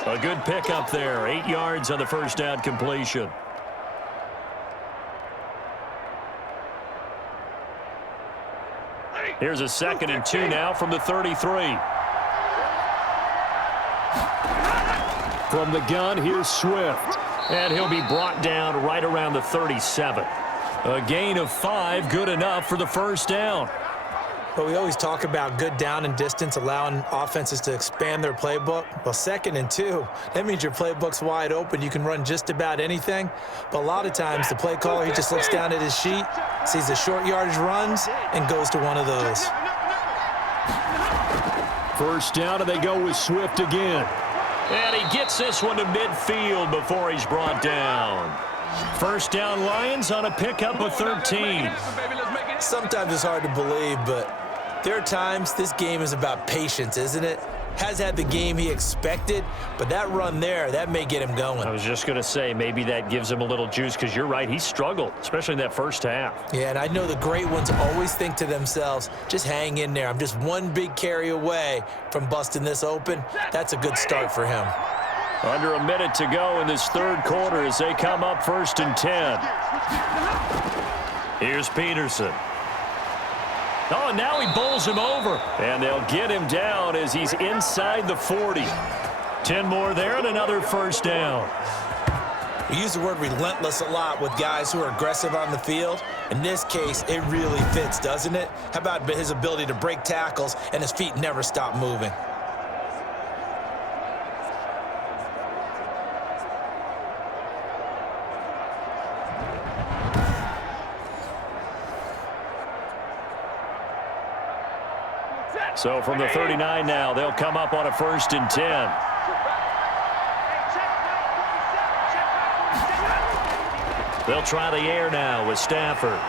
A good pickup there. 8 yards on the first down completion. Here's a 2nd and 2 now from the 33. From the gun, here's Swift. And he'll be brought down right around the 37. A gain of 5, good enough for the first down. But we always talk about good down and distance, allowing offenses to expand their playbook. Well, 2nd and 2, that means your playbook's wide open. You can run just about anything. But a lot of times, the play caller, he just looks down at his sheet, sees the short yardage runs, and goes to one of those. First down, and they go with Swift again. And he gets this one to midfield before he's brought down. First down, Lions on a pickup of 13. Sometimes it's hard to believe, but there are times this game is about patience, isn't it? has had the game he expected, but that run there, that may get him going. I was just going to say, maybe that gives him a little juice, because you're right, he struggled, especially in that first half. Yeah, and I know the great ones always think to themselves, just hang in there. I'm just one big carry away from busting this open. That's a good start for him. Under a minute to go in this third quarter as they come up 1st and 10. Here's Peterson. Oh, and now he bowls him over. And they'll get him down as he's inside the 40. 10 more there and another first down. We use the word relentless a lot with guys who are aggressive on the field. In this case, it really fits, doesn't it? How about his ability to break tackles and his feet never stop moving? So from the 39 now, they'll come up on a 1st and 10. They'll try the air now with Stafford.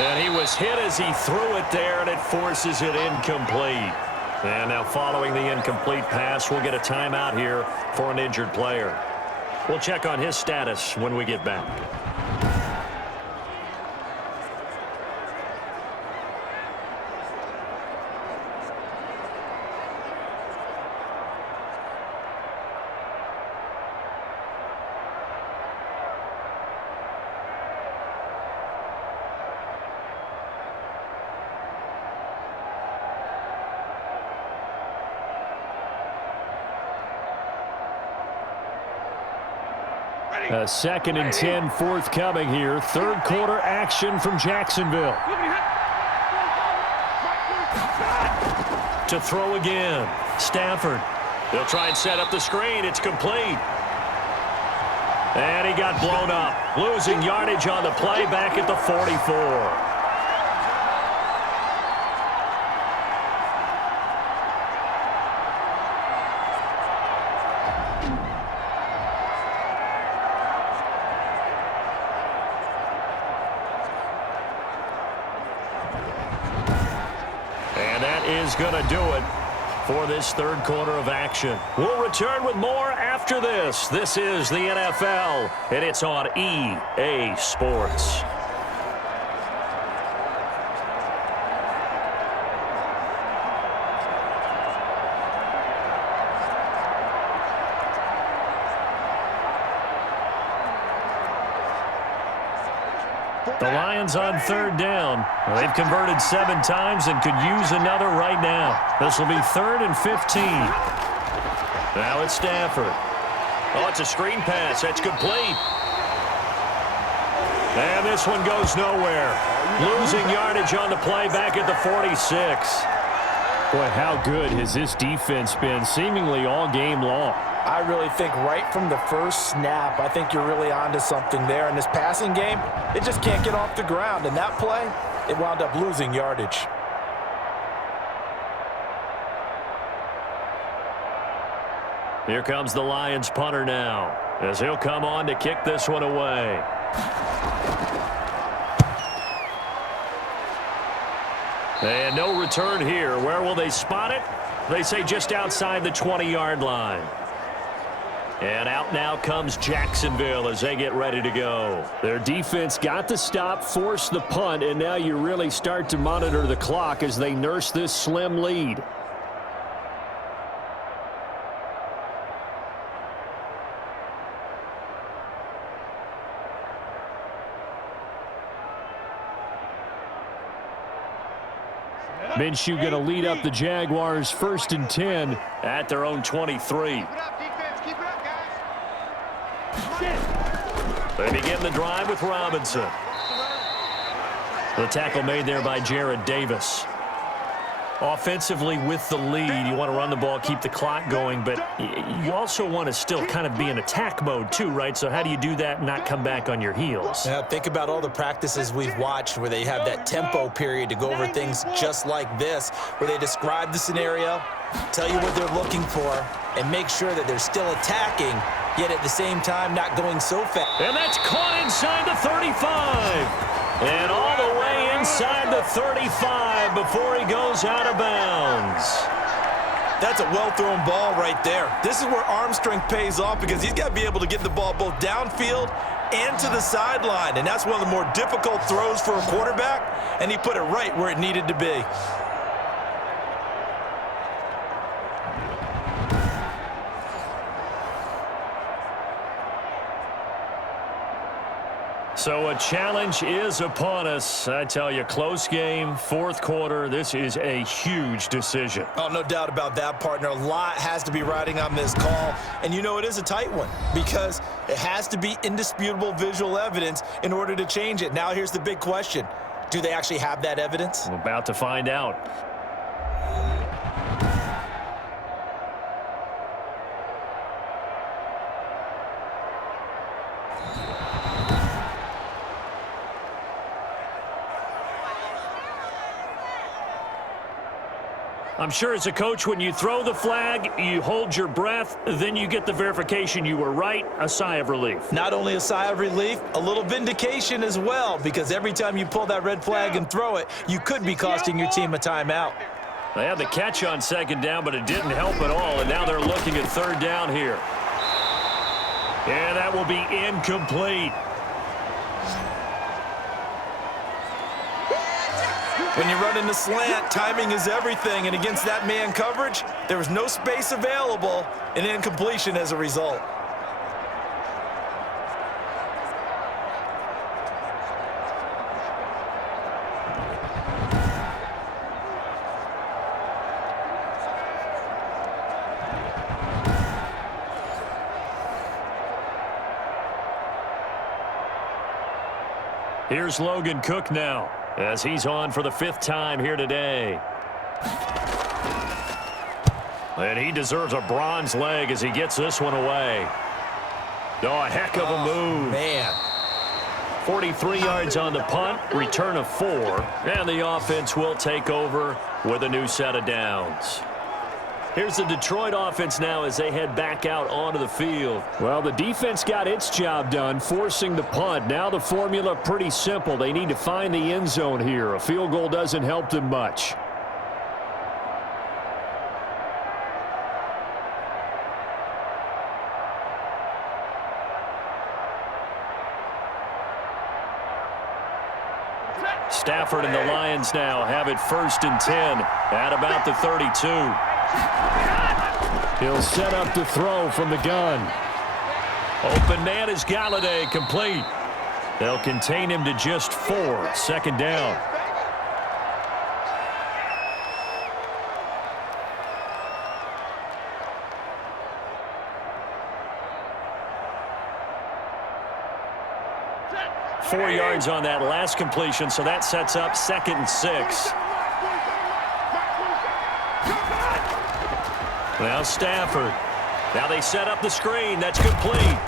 And he was hit as he threw it there, and it forces it incomplete. And now following the incomplete pass, we'll get a timeout here for an injured player. We'll check on his status when we get back. A 2nd and 10 forthcoming here. Third quarter action from Jacksonville. To throw again. Stafford. They'll try and set up the screen. It's complete. And he got blown up. Losing yardage on the play back at the 44. Is going to do it for this third quarter of action. We'll return with more after this. This is the NFL, and it's on EA Sports. The Lions on 3rd down. They've converted 7 times and could use another right now. This will be 3rd and 15. Now it's Stafford. Oh, it's a screen pass. That's complete. And this one goes nowhere. Losing yardage on the play back at the 46. Boy, how good has this defense been seemingly all game long? I really think right from the first snap, I think you're really onto something there. In this passing game, it just can't get off the ground. And that play, it wound up losing yardage. Here comes the Lions punter now, as he'll come on to kick this one away. And no return here. Where will they spot it? They say just outside the 20-yard line. And out now comes Jacksonville as they get ready to go. Their defense got the stop, forced the punt, and now you really start to monitor the clock as they nurse this slim lead. Minshew going to lead up the Jaguars 1st and 10 at their own 23. They begin the drive with Robinson. The tackle made there by Jared Davis. Offensively with the lead, you want to run the ball, keep the clock going, but you also want to still kind of be in attack mode too, right? So how do you do that and not come back on your heels? Yeah, think about all the practices we've watched where they have that tempo period to go over things just like this, where they describe the scenario, tell you what they're looking for, and make sure that they're still attacking, yet at the same time not going so fast. And that's caught inside the 35. And all the way inside inside the 35 before he goes out of bounds. That's a well-thrown ball right there. This is where arm strength pays off because he's got to be able to get the ball both downfield and to the sideline, and that's one of the more difficult throws for a quarterback, and he put it right where it needed to be. So a challenge is upon us. I tell you, close game, fourth quarter. This is a huge decision. Oh, no doubt about that, partner. A lot has to be riding on this call. And you know it is a tight one because it has to be indisputable visual evidence in order to change it. Now here's the big question. Do they actually have that evidence? We're about to find out. I'm sure as a coach, when you throw the flag, you hold your breath, then you get the verification you were right, a sigh of relief. Not only a sigh of relief, a little vindication as well, because every time you pull that red flag and throw it, you could be costing your team a timeout. They had the catch on second down, but it didn't help at all, and now they're looking at third down here. And that will be incomplete. When you run in the slant, timing is everything, and against that man coverage, there was no space available, and incompletion as a result. Here's Logan Cook now, as he's on for the 5th time here today. And he deserves a bronze leg as he gets this one away. Oh, a heck of a move. Man. 43 yards on the punt, return of 4, and the offense will take over with a new set of downs. Here's the Detroit offense now as they head back out onto the field. Well, the defense got its job done, forcing the punt. Now the formula pretty simple. They need to find the end zone here. A field goal doesn't help them much. Stafford and the Lions now have it 1st and 10 at about the 32. He'll set up the throw from the gun. Open man is Galladay, complete. They'll contain him to just 4, 2nd down. Four yards on that last completion, so that sets up 2nd and 6. Now Stafford. Now they set up the screen. That's complete.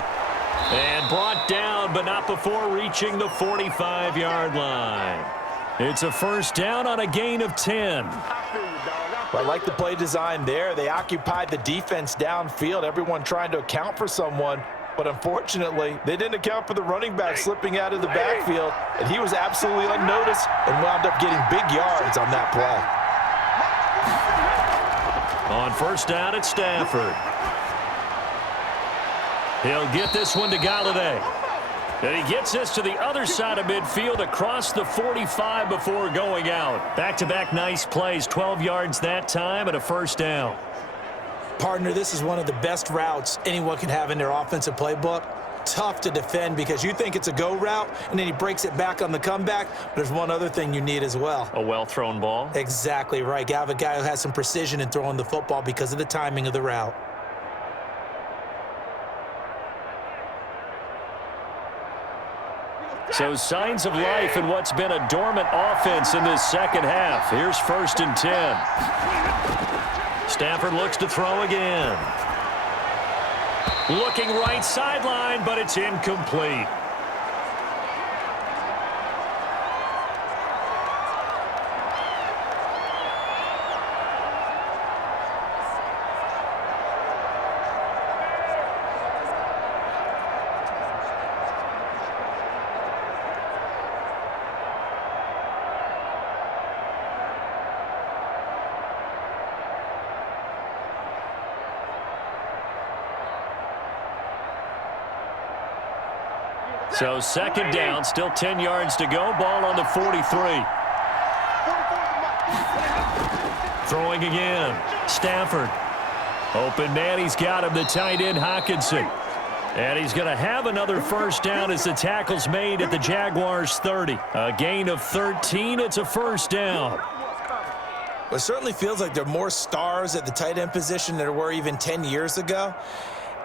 And brought down, but not before reaching the 45-yard line. It's a 1st down on a gain of 10. Well, I like the play design there. They occupied the defense downfield, everyone trying to account for someone. But unfortunately, they didn't account for the running back slipping out of the backfield, and he was absolutely unnoticed and wound up getting big yards on that play. On 1st down, it's Stafford. He'll get this one to Galladay. And he gets this to the other side of midfield across the 45 before going out. Back-to-back nice plays, 12 yards that time and a 1st down. Partner, this is one of the best routes anyone can have in their offensive playbook. Tough to defend because you think it's a go route, and then he breaks it back on the comeback. But there's one other thing you need as well. A well-thrown ball. Exactly right. You have a guy who has some precision in throwing the football because of the timing of the route. So signs of life in what's been a dormant offense in this 2nd half. Here's 1st and 10. Stafford looks to throw again. Looking right sideline, but it's incomplete. So second down, still 10 yards to go. Ball on the 43. Throwing again. Stafford. Open man, he's got him, the tight end, Hockenson. And he's going to have another first down as the tackle's made at the Jaguars' 30. A gain of 13, it's a first down. Well, it certainly feels like there are more stars at the tight end position than there were even 10 years ago.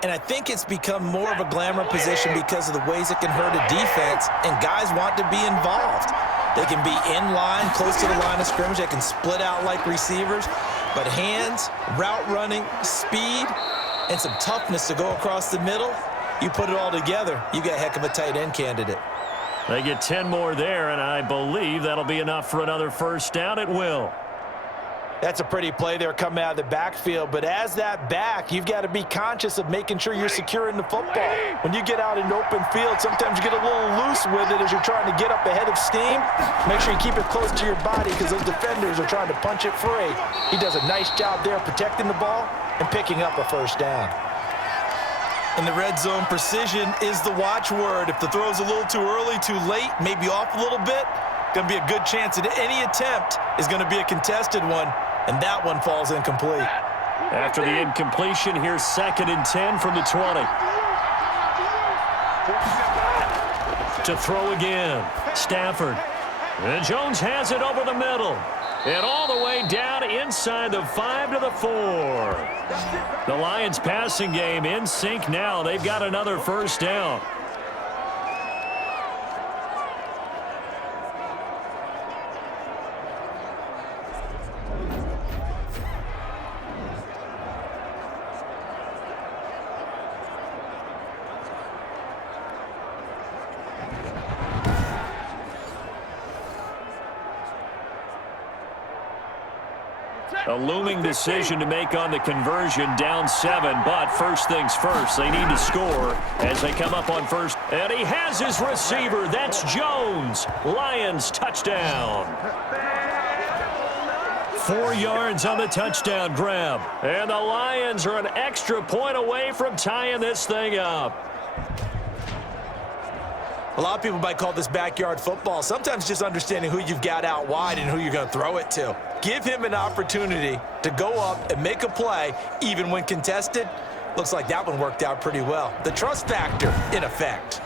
And I think it's become more of a glamour position because of the ways it can hurt a defense, and guys want to be involved. They can be in line, close to the line of scrimmage. They can split out like receivers. But hands, route running, speed, and some toughness to go across the middle, you put it all together, you got a heck of a tight end candidate. They get 10 more there, and I believe that'll be enough for another first down. It will. That's a pretty play there coming out of the backfield, but as that back, you've got to be conscious of making sure you're securing the football. When you get out in open field, sometimes you get a little loose with it as you're trying to get up ahead of steam. Make sure you keep it close to your body because those defenders are trying to punch it free. He does a nice job there protecting the ball and picking up a first down. In the red zone, precision is the watchword. If the throw's a little too early, too late, maybe off a little bit, going to be a good chance that any attempt is going to be a contested one, and that one falls incomplete. After the incompletion, here's 2nd and 10 from the 20. To throw again, Stafford. And Jones has it over the middle. And all the way down inside the 5 to the 4. The Lions passing game in sync now. They've got another first down. A looming decision to make on the conversion, down 7, but first things first, they need to score as they come up on first. And he has his receiver. That's Jones. Lions touchdown. 4 yards on the touchdown grab. And the Lions are an extra point away from tying this thing up. A lot of people might call this backyard football. Sometimes just understanding who you've got out wide and who you're going to throw it to. Give him an opportunity to go up and make a play, even when contested. Looks like that one worked out pretty well. The trust factor in effect.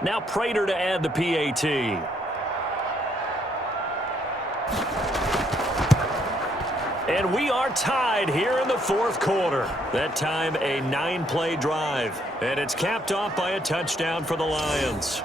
Now Prater to add the PAT. And we are tied here in the 4th quarter. That time a 9-play drive. And it's capped off by a touchdown for the Lions.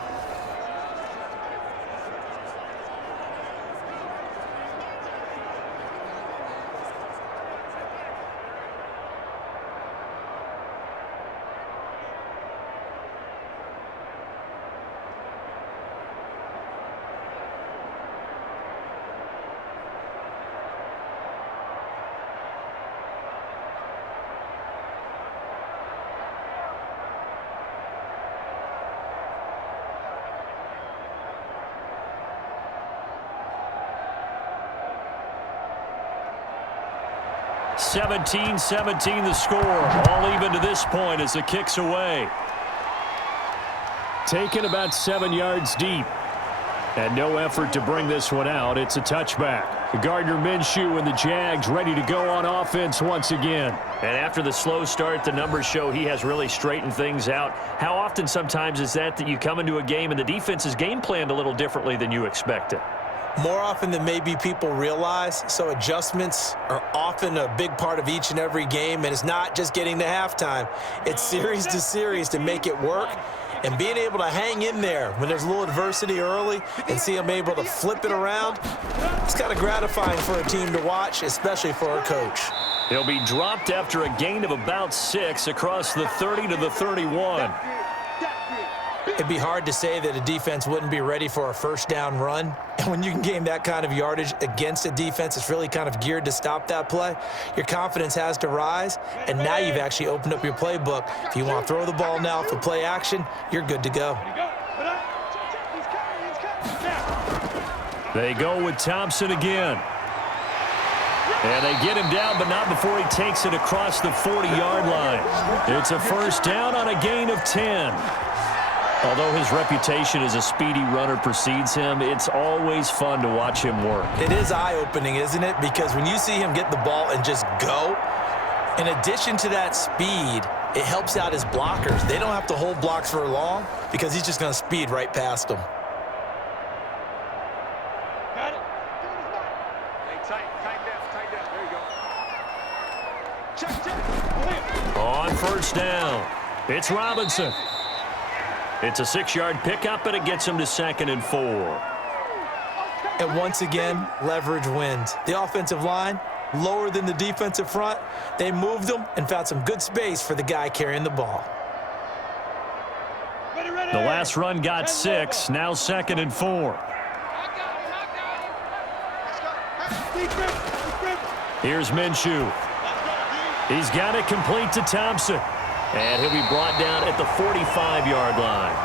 (17-17) the score. All even to this point as the kick's away. Taken about 7 yards deep. And no effort to bring this one out. It's a touchback. Gardner Minshew and the Jags ready to go on offense once again. And after the slow start, the numbers show he has really straightened things out. How often sometimes is that you come into a game and the defense is game planned a little differently than you expected? More often than maybe people realize, so adjustments are often a big part of each and every game, and it's not just getting to halftime. It's series to series to make it work, and being able to hang in there when there's a little adversity early and see them able to flip it around, it's kind of gratifying for a team to watch, especially for a coach. He'll be dropped after a gain of about 6 across the 30 to the 31. It'd be hard to say that a defense wouldn't be ready for a first down run. And when you can gain that kind of yardage against a defense that's really kind of geared to stop that play, your confidence has to rise. And now you've actually opened up your playbook. If you want to throw the ball now for play action, you're good to go. They go with Thompson again. And they get him down, but not before he takes it across the 40-yard line. It's a first down on a gain of 10. Although his reputation as a speedy runner precedes him, it's always fun to watch him work. It is eye-opening, isn't it? Because when you see him get the ball and just go, in addition to that speed, it helps out his blockers. They don't have to hold blocks for long because he's just going to speed right past them. Got it. Hey, tight down. There you go. Check. On first down, it's Robinson. It's a 6-yard pickup, and it gets him to 2nd and 4. And once again, leverage wins. The offensive line, lower than the defensive front. They moved them and found some good space for the guy carrying the ball. The last run got 6, now 2nd and 4. Here's Minshew. He's got it complete to Thompson. And he'll be brought down at the 45-yard line.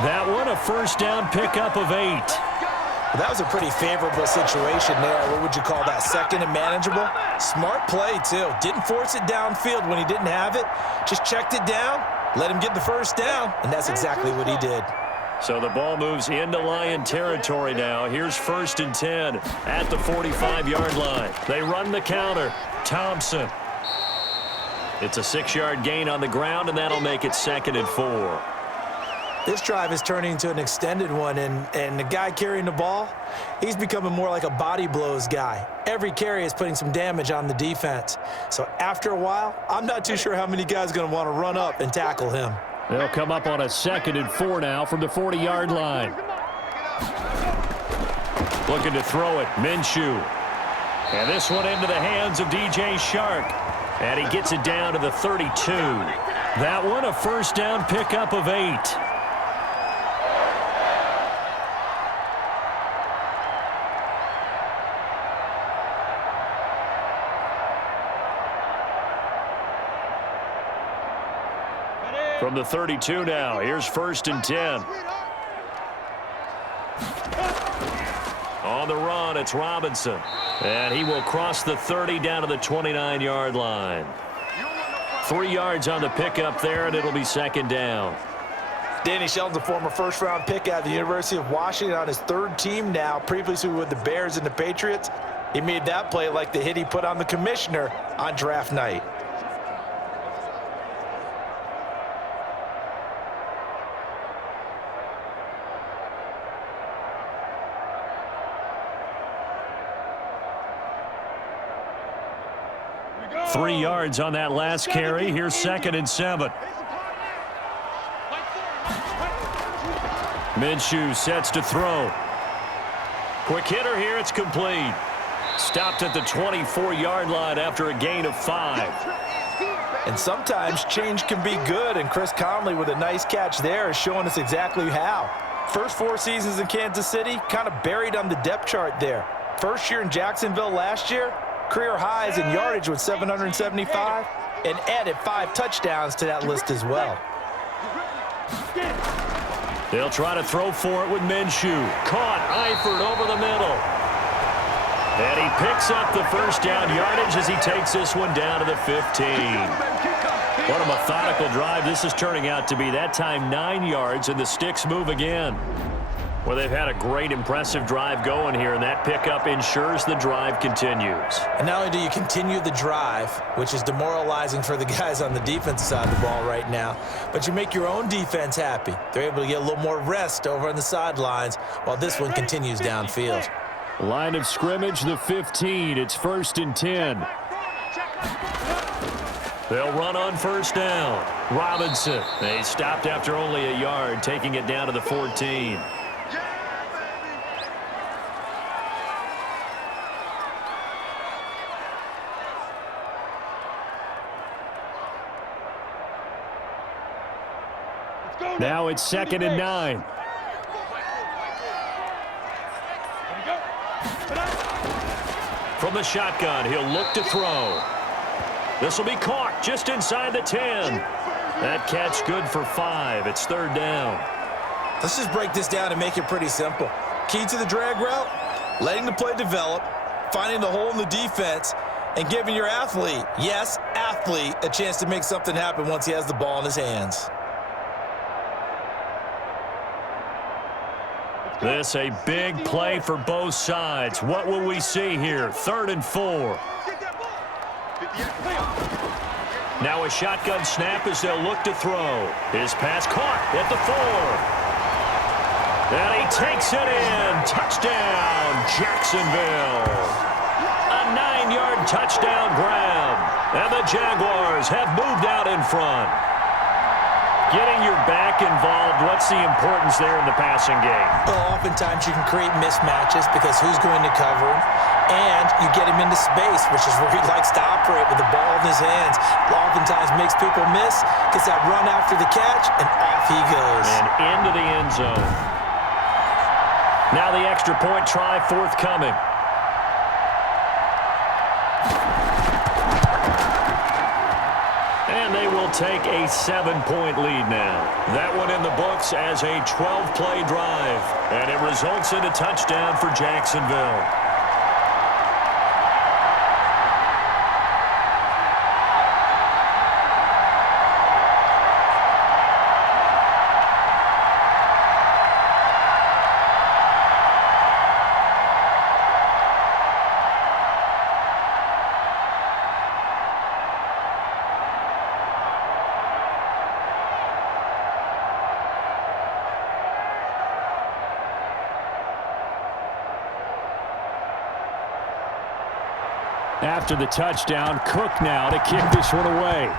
That one, a first down pickup of 8. Well, that was a pretty favorable situation there. What would you call that? 2nd and manageable? Smart play, too. Didn't force it downfield when he didn't have it. Just checked it down, let him get the first down, and that's exactly what he did. So the ball moves into Lion territory now. Here's 1st and 10 at the 45-yard line. They run the counter. Thompson. It's a 6-yard gain on the ground, and that'll make it 2nd and 4. This drive is turning into an extended one, and the guy carrying the ball, he's becoming more like a body blows guy. Every carry is putting some damage on the defense. So after a while, I'm not too sure how many guys are going to want to run up and tackle him. They'll come up on a 2nd and 4 now from the 40-yard line. Looking to throw it, Minshew. And this one into the hands of DJ Shark. And he gets it down to the 32. That one, a first down pickup of 8. From the 32 now, here's 1st and 10. On the run, it's Robinson. And he will cross the 30 down to the 29-yard line. 3 yards on the pickup there, and it'll be 2nd down. Danny Shelton's a former first-round pick out of the University of Washington on his 3rd team now, previously with the Bears and the Patriots. He made that play like the hit he put on the commissioner on draft night. Three yards on that last carry. Here's 2nd and 7. Minshew sets to throw. Quick hitter here. It's complete. Stopped at the 24-yard line after a gain of 5. And sometimes change can be good, and Chris Conley with a nice catch there is showing us exactly how. First 4 seasons in Kansas City, kind of buried on the depth chart there. First year in Jacksonville last year, career highs in yardage with 775, and added 5 touchdowns to that list as well. They'll try to throw for it with Minshew. Caught, Eifert over the middle. And he picks up the first down yardage as he takes this one down to the 15. What a methodical drive this is turning out to be. That time 9 yards, and the sticks move again. Well, they've had a great, impressive drive going here, and that pickup ensures the drive continues. And not only do you continue the drive, which is demoralizing for the guys on the defensive side of the ball right now, but you make your own defense happy. They're able to get a little more rest over on the sidelines while this one continues downfield. Line of scrimmage, the 15. It's 1st and 10. They'll run on first down. Robinson. They stopped after only a yard, taking it down to the 14. Now it's 2nd and 9. From the shotgun, he'll look to throw. This will be caught just inside the 10. That catch good for 5. It's 3rd down. Let's just break this down and make it pretty simple. Key to the drag route, letting the play develop, finding the hole in the defense, and giving your athlete, yes, athlete, a chance to make something happen once he has the ball in his hands. This a big play for both sides. What will we see here? 3rd and 4. Now a shotgun snap as they'll look to throw. His pass caught at the 4. And he takes it in. Touchdown, Jacksonville. A 9-yard touchdown grab. And the Jaguars have moved out in front. Getting your back involved, what's the importance there in the passing game? Well, oftentimes you can create mismatches because who's going to cover him, and you get him into space, which is where he likes to operate with the ball in his hands. Oftentimes makes people miss, gets that run after the catch, and off he goes. And into the end zone. Now the extra point try forthcoming. And they will take a 7-point lead now. That one in the books as a 12-play drive. And it results in a touchdown for Jacksonville. After the touchdown, Cook now to kick this one away.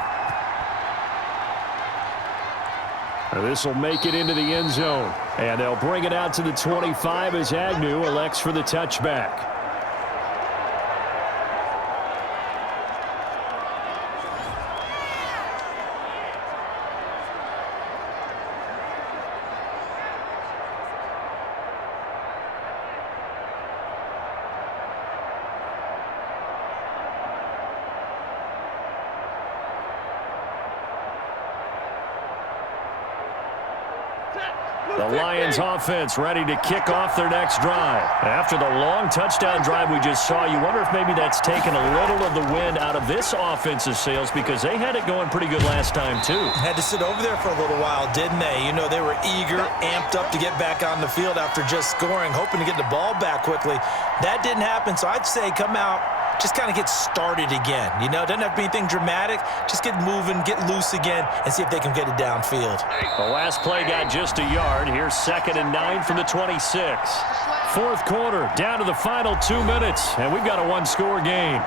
This will make it into the end zone. And they'll bring it out to the 25 as Agnew elects for the touchback. The Lions offense ready to kick off their next drive. After the long touchdown drive we just saw, you wonder if maybe that's taken a little of the wind out of this offensive sails because they had it going pretty good last time too. Had to sit over there for a little while, didn't they? You know, they were eager, amped up to get back on the field after just scoring, hoping to get the ball back quickly. That didn't happen, so I'd say come out, just kind of get started again. You know, it doesn't have to be anything dramatic. Just get moving, get loose again, and see if they can get it downfield. The last play got just a yard. Here's 2nd and 9 from the 26. 4th quarter, down to the final 2 minutes, and we've got a one-score game.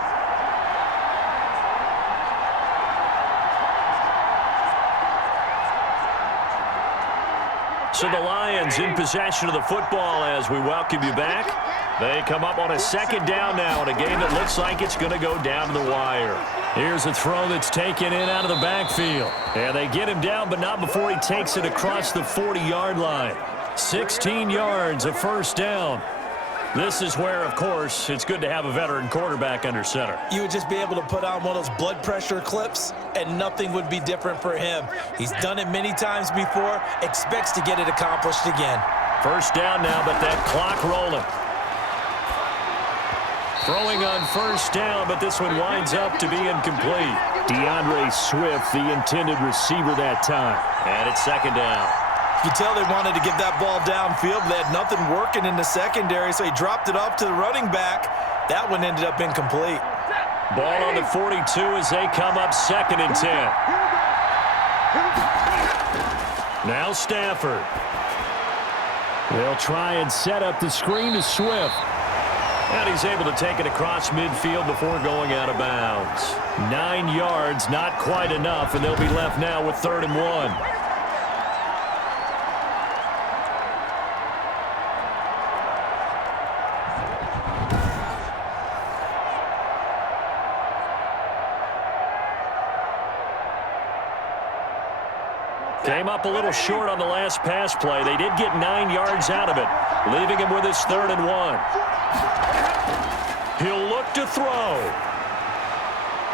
So the Lions in possession of the football as we welcome you back. They come up on a 2nd down now in a game that looks like it's going to go down to the wire. Here's a throw that's taken in out of the backfield. And they get him down, but not before he takes it across the 40-yard line. 16 yards, a 1st down. This is where, of course, it's good to have a veteran quarterback under center. You would just be able to put on one of those blood pressure clips, and nothing would be different for him. He's done it many times before, expects to get it accomplished again. 1st down now, but that clock rolling. Throwing on 1st down, but this one winds up to be incomplete. DeAndre Swift, the intended receiver that time. And it's 2nd down. You can tell they wanted to get that ball downfield. They had nothing working in the secondary, so he dropped it off to the running back. That one ended up incomplete. Ball on the 42 as they come up 2nd and 10. Now Stafford. They'll try and set up the screen to Swift. And he's able to take it across midfield before going out of bounds. 9 yards, not quite enough, and they'll be left now with 3rd and 1. Came up a little short on the last pass play. They did get 9 yards out of it, leaving him with his 3rd and 1. He'll look to throw.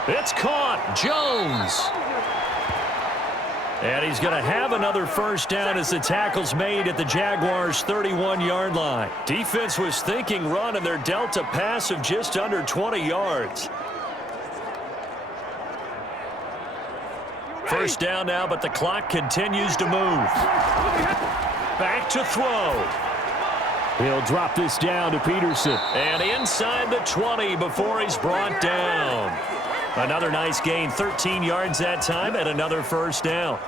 It's caught. Jones. And he's going to have another 1st down as the tackle's made at the Jaguars' 31-yard line. Defense was thinking run, and they're dealt a pass of just under 20 yards. First down now, but the clock continues to move. Back to throw. He'll drop this down to Peterson. And inside the 20 before he's brought down. Another nice gain, 13 yards that time, and another first down.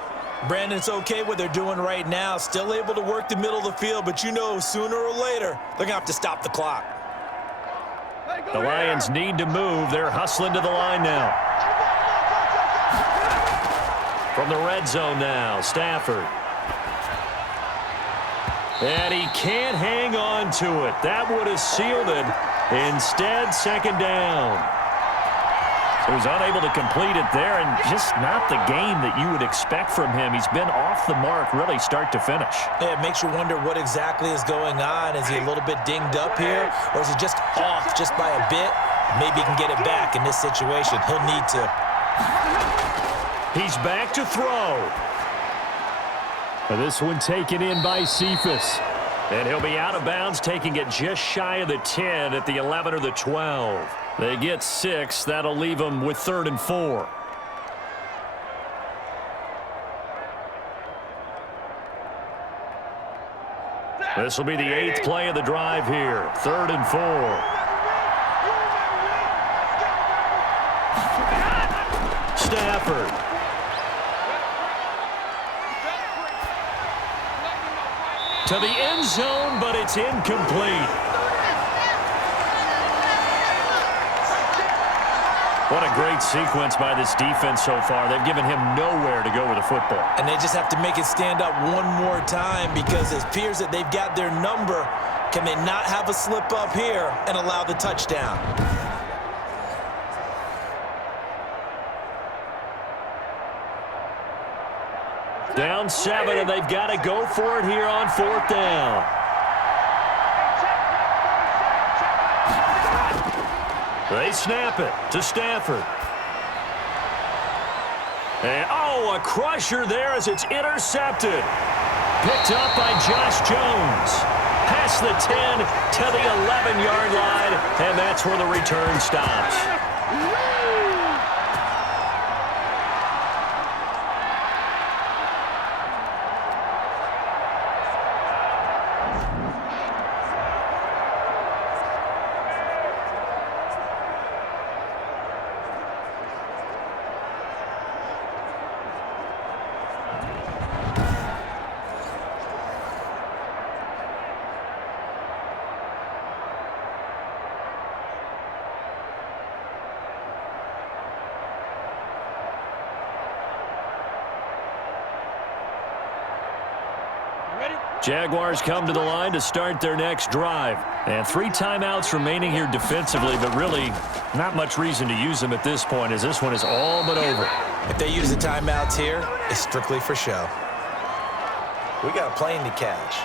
Brandon, it's okay what they're doing right now. Still able to work the middle of the field, but you know sooner or later they're going to have to stop the clock. The Lions need to move. They're hustling to the line now. From the red zone now, Stafford. And he can't hang on to it. That would have sealed it. Instead, second down. So he's unable to complete it there, and just not the game that you would expect from him. He's been off the mark really start to finish. Yeah, it makes you wonder what exactly is going on. Is he a little bit dinged up here, or is he just off just by a bit? Maybe he can get it back in this situation. He'll need to. He's back to throw. This one taken in by Cephas. And he'll be out of bounds, taking it just shy of the 10 at the 11 or the 12. They get 6. That'll leave them with 3rd and 4. This will be the 8th play of the drive here. 3rd and 4. Stafford. To the end zone, but it's incomplete. What a great sequence by this defense so far. They've given him nowhere to go with the football. And they just have to make it stand up one more time, because it appears that they've got their number. Can they not have a slip up here and allow the touchdown? Down 7, and they've got to go for it here on 4th down. They snap it to Stafford. And, oh, a crusher there as it's intercepted. Picked up by Josh Jones. Past the 10 to the 11-yard line, and that's where the return stops. Jaguars come to the line to start their next drive. And 3 timeouts remaining here defensively, but really not much reason to use them at this point, as this one is all but over. If they use the timeouts here, it's strictly for show. We got a plane to catch.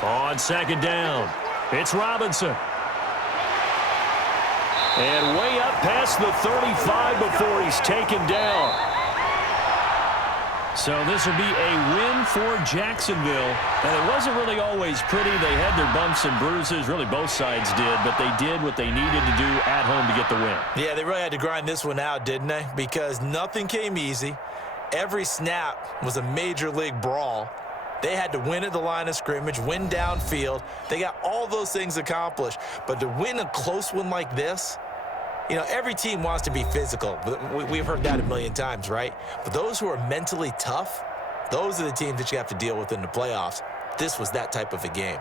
On second down, it's Robinson. And way up past the 35 before he's taken down. So this will be a win for Jacksonville. And it wasn't really always pretty. They had their bumps and bruises. Really, both sides did. But they did what they needed to do at home to get the win. Yeah, they really had to grind this one out, didn't they? Because nothing came easy. Every snap was a major league brawl. They had to win at the line of scrimmage, win downfield. They got all those things accomplished. But to win a close one like this, you know, every team wants to be physical. We've heard that a million times, right? But those who are mentally tough, those are the teams that you have to deal with in the playoffs. This was that type of a game.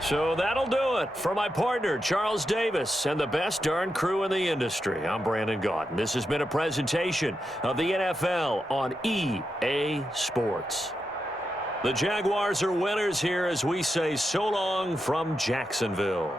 So that'll do it for my partner, Charles Davis, and the best darn crew in the industry. I'm Brandon Gaudin. This has been a presentation of the NFL on EA Sports. The Jaguars are winners here as we say so long from Jacksonville.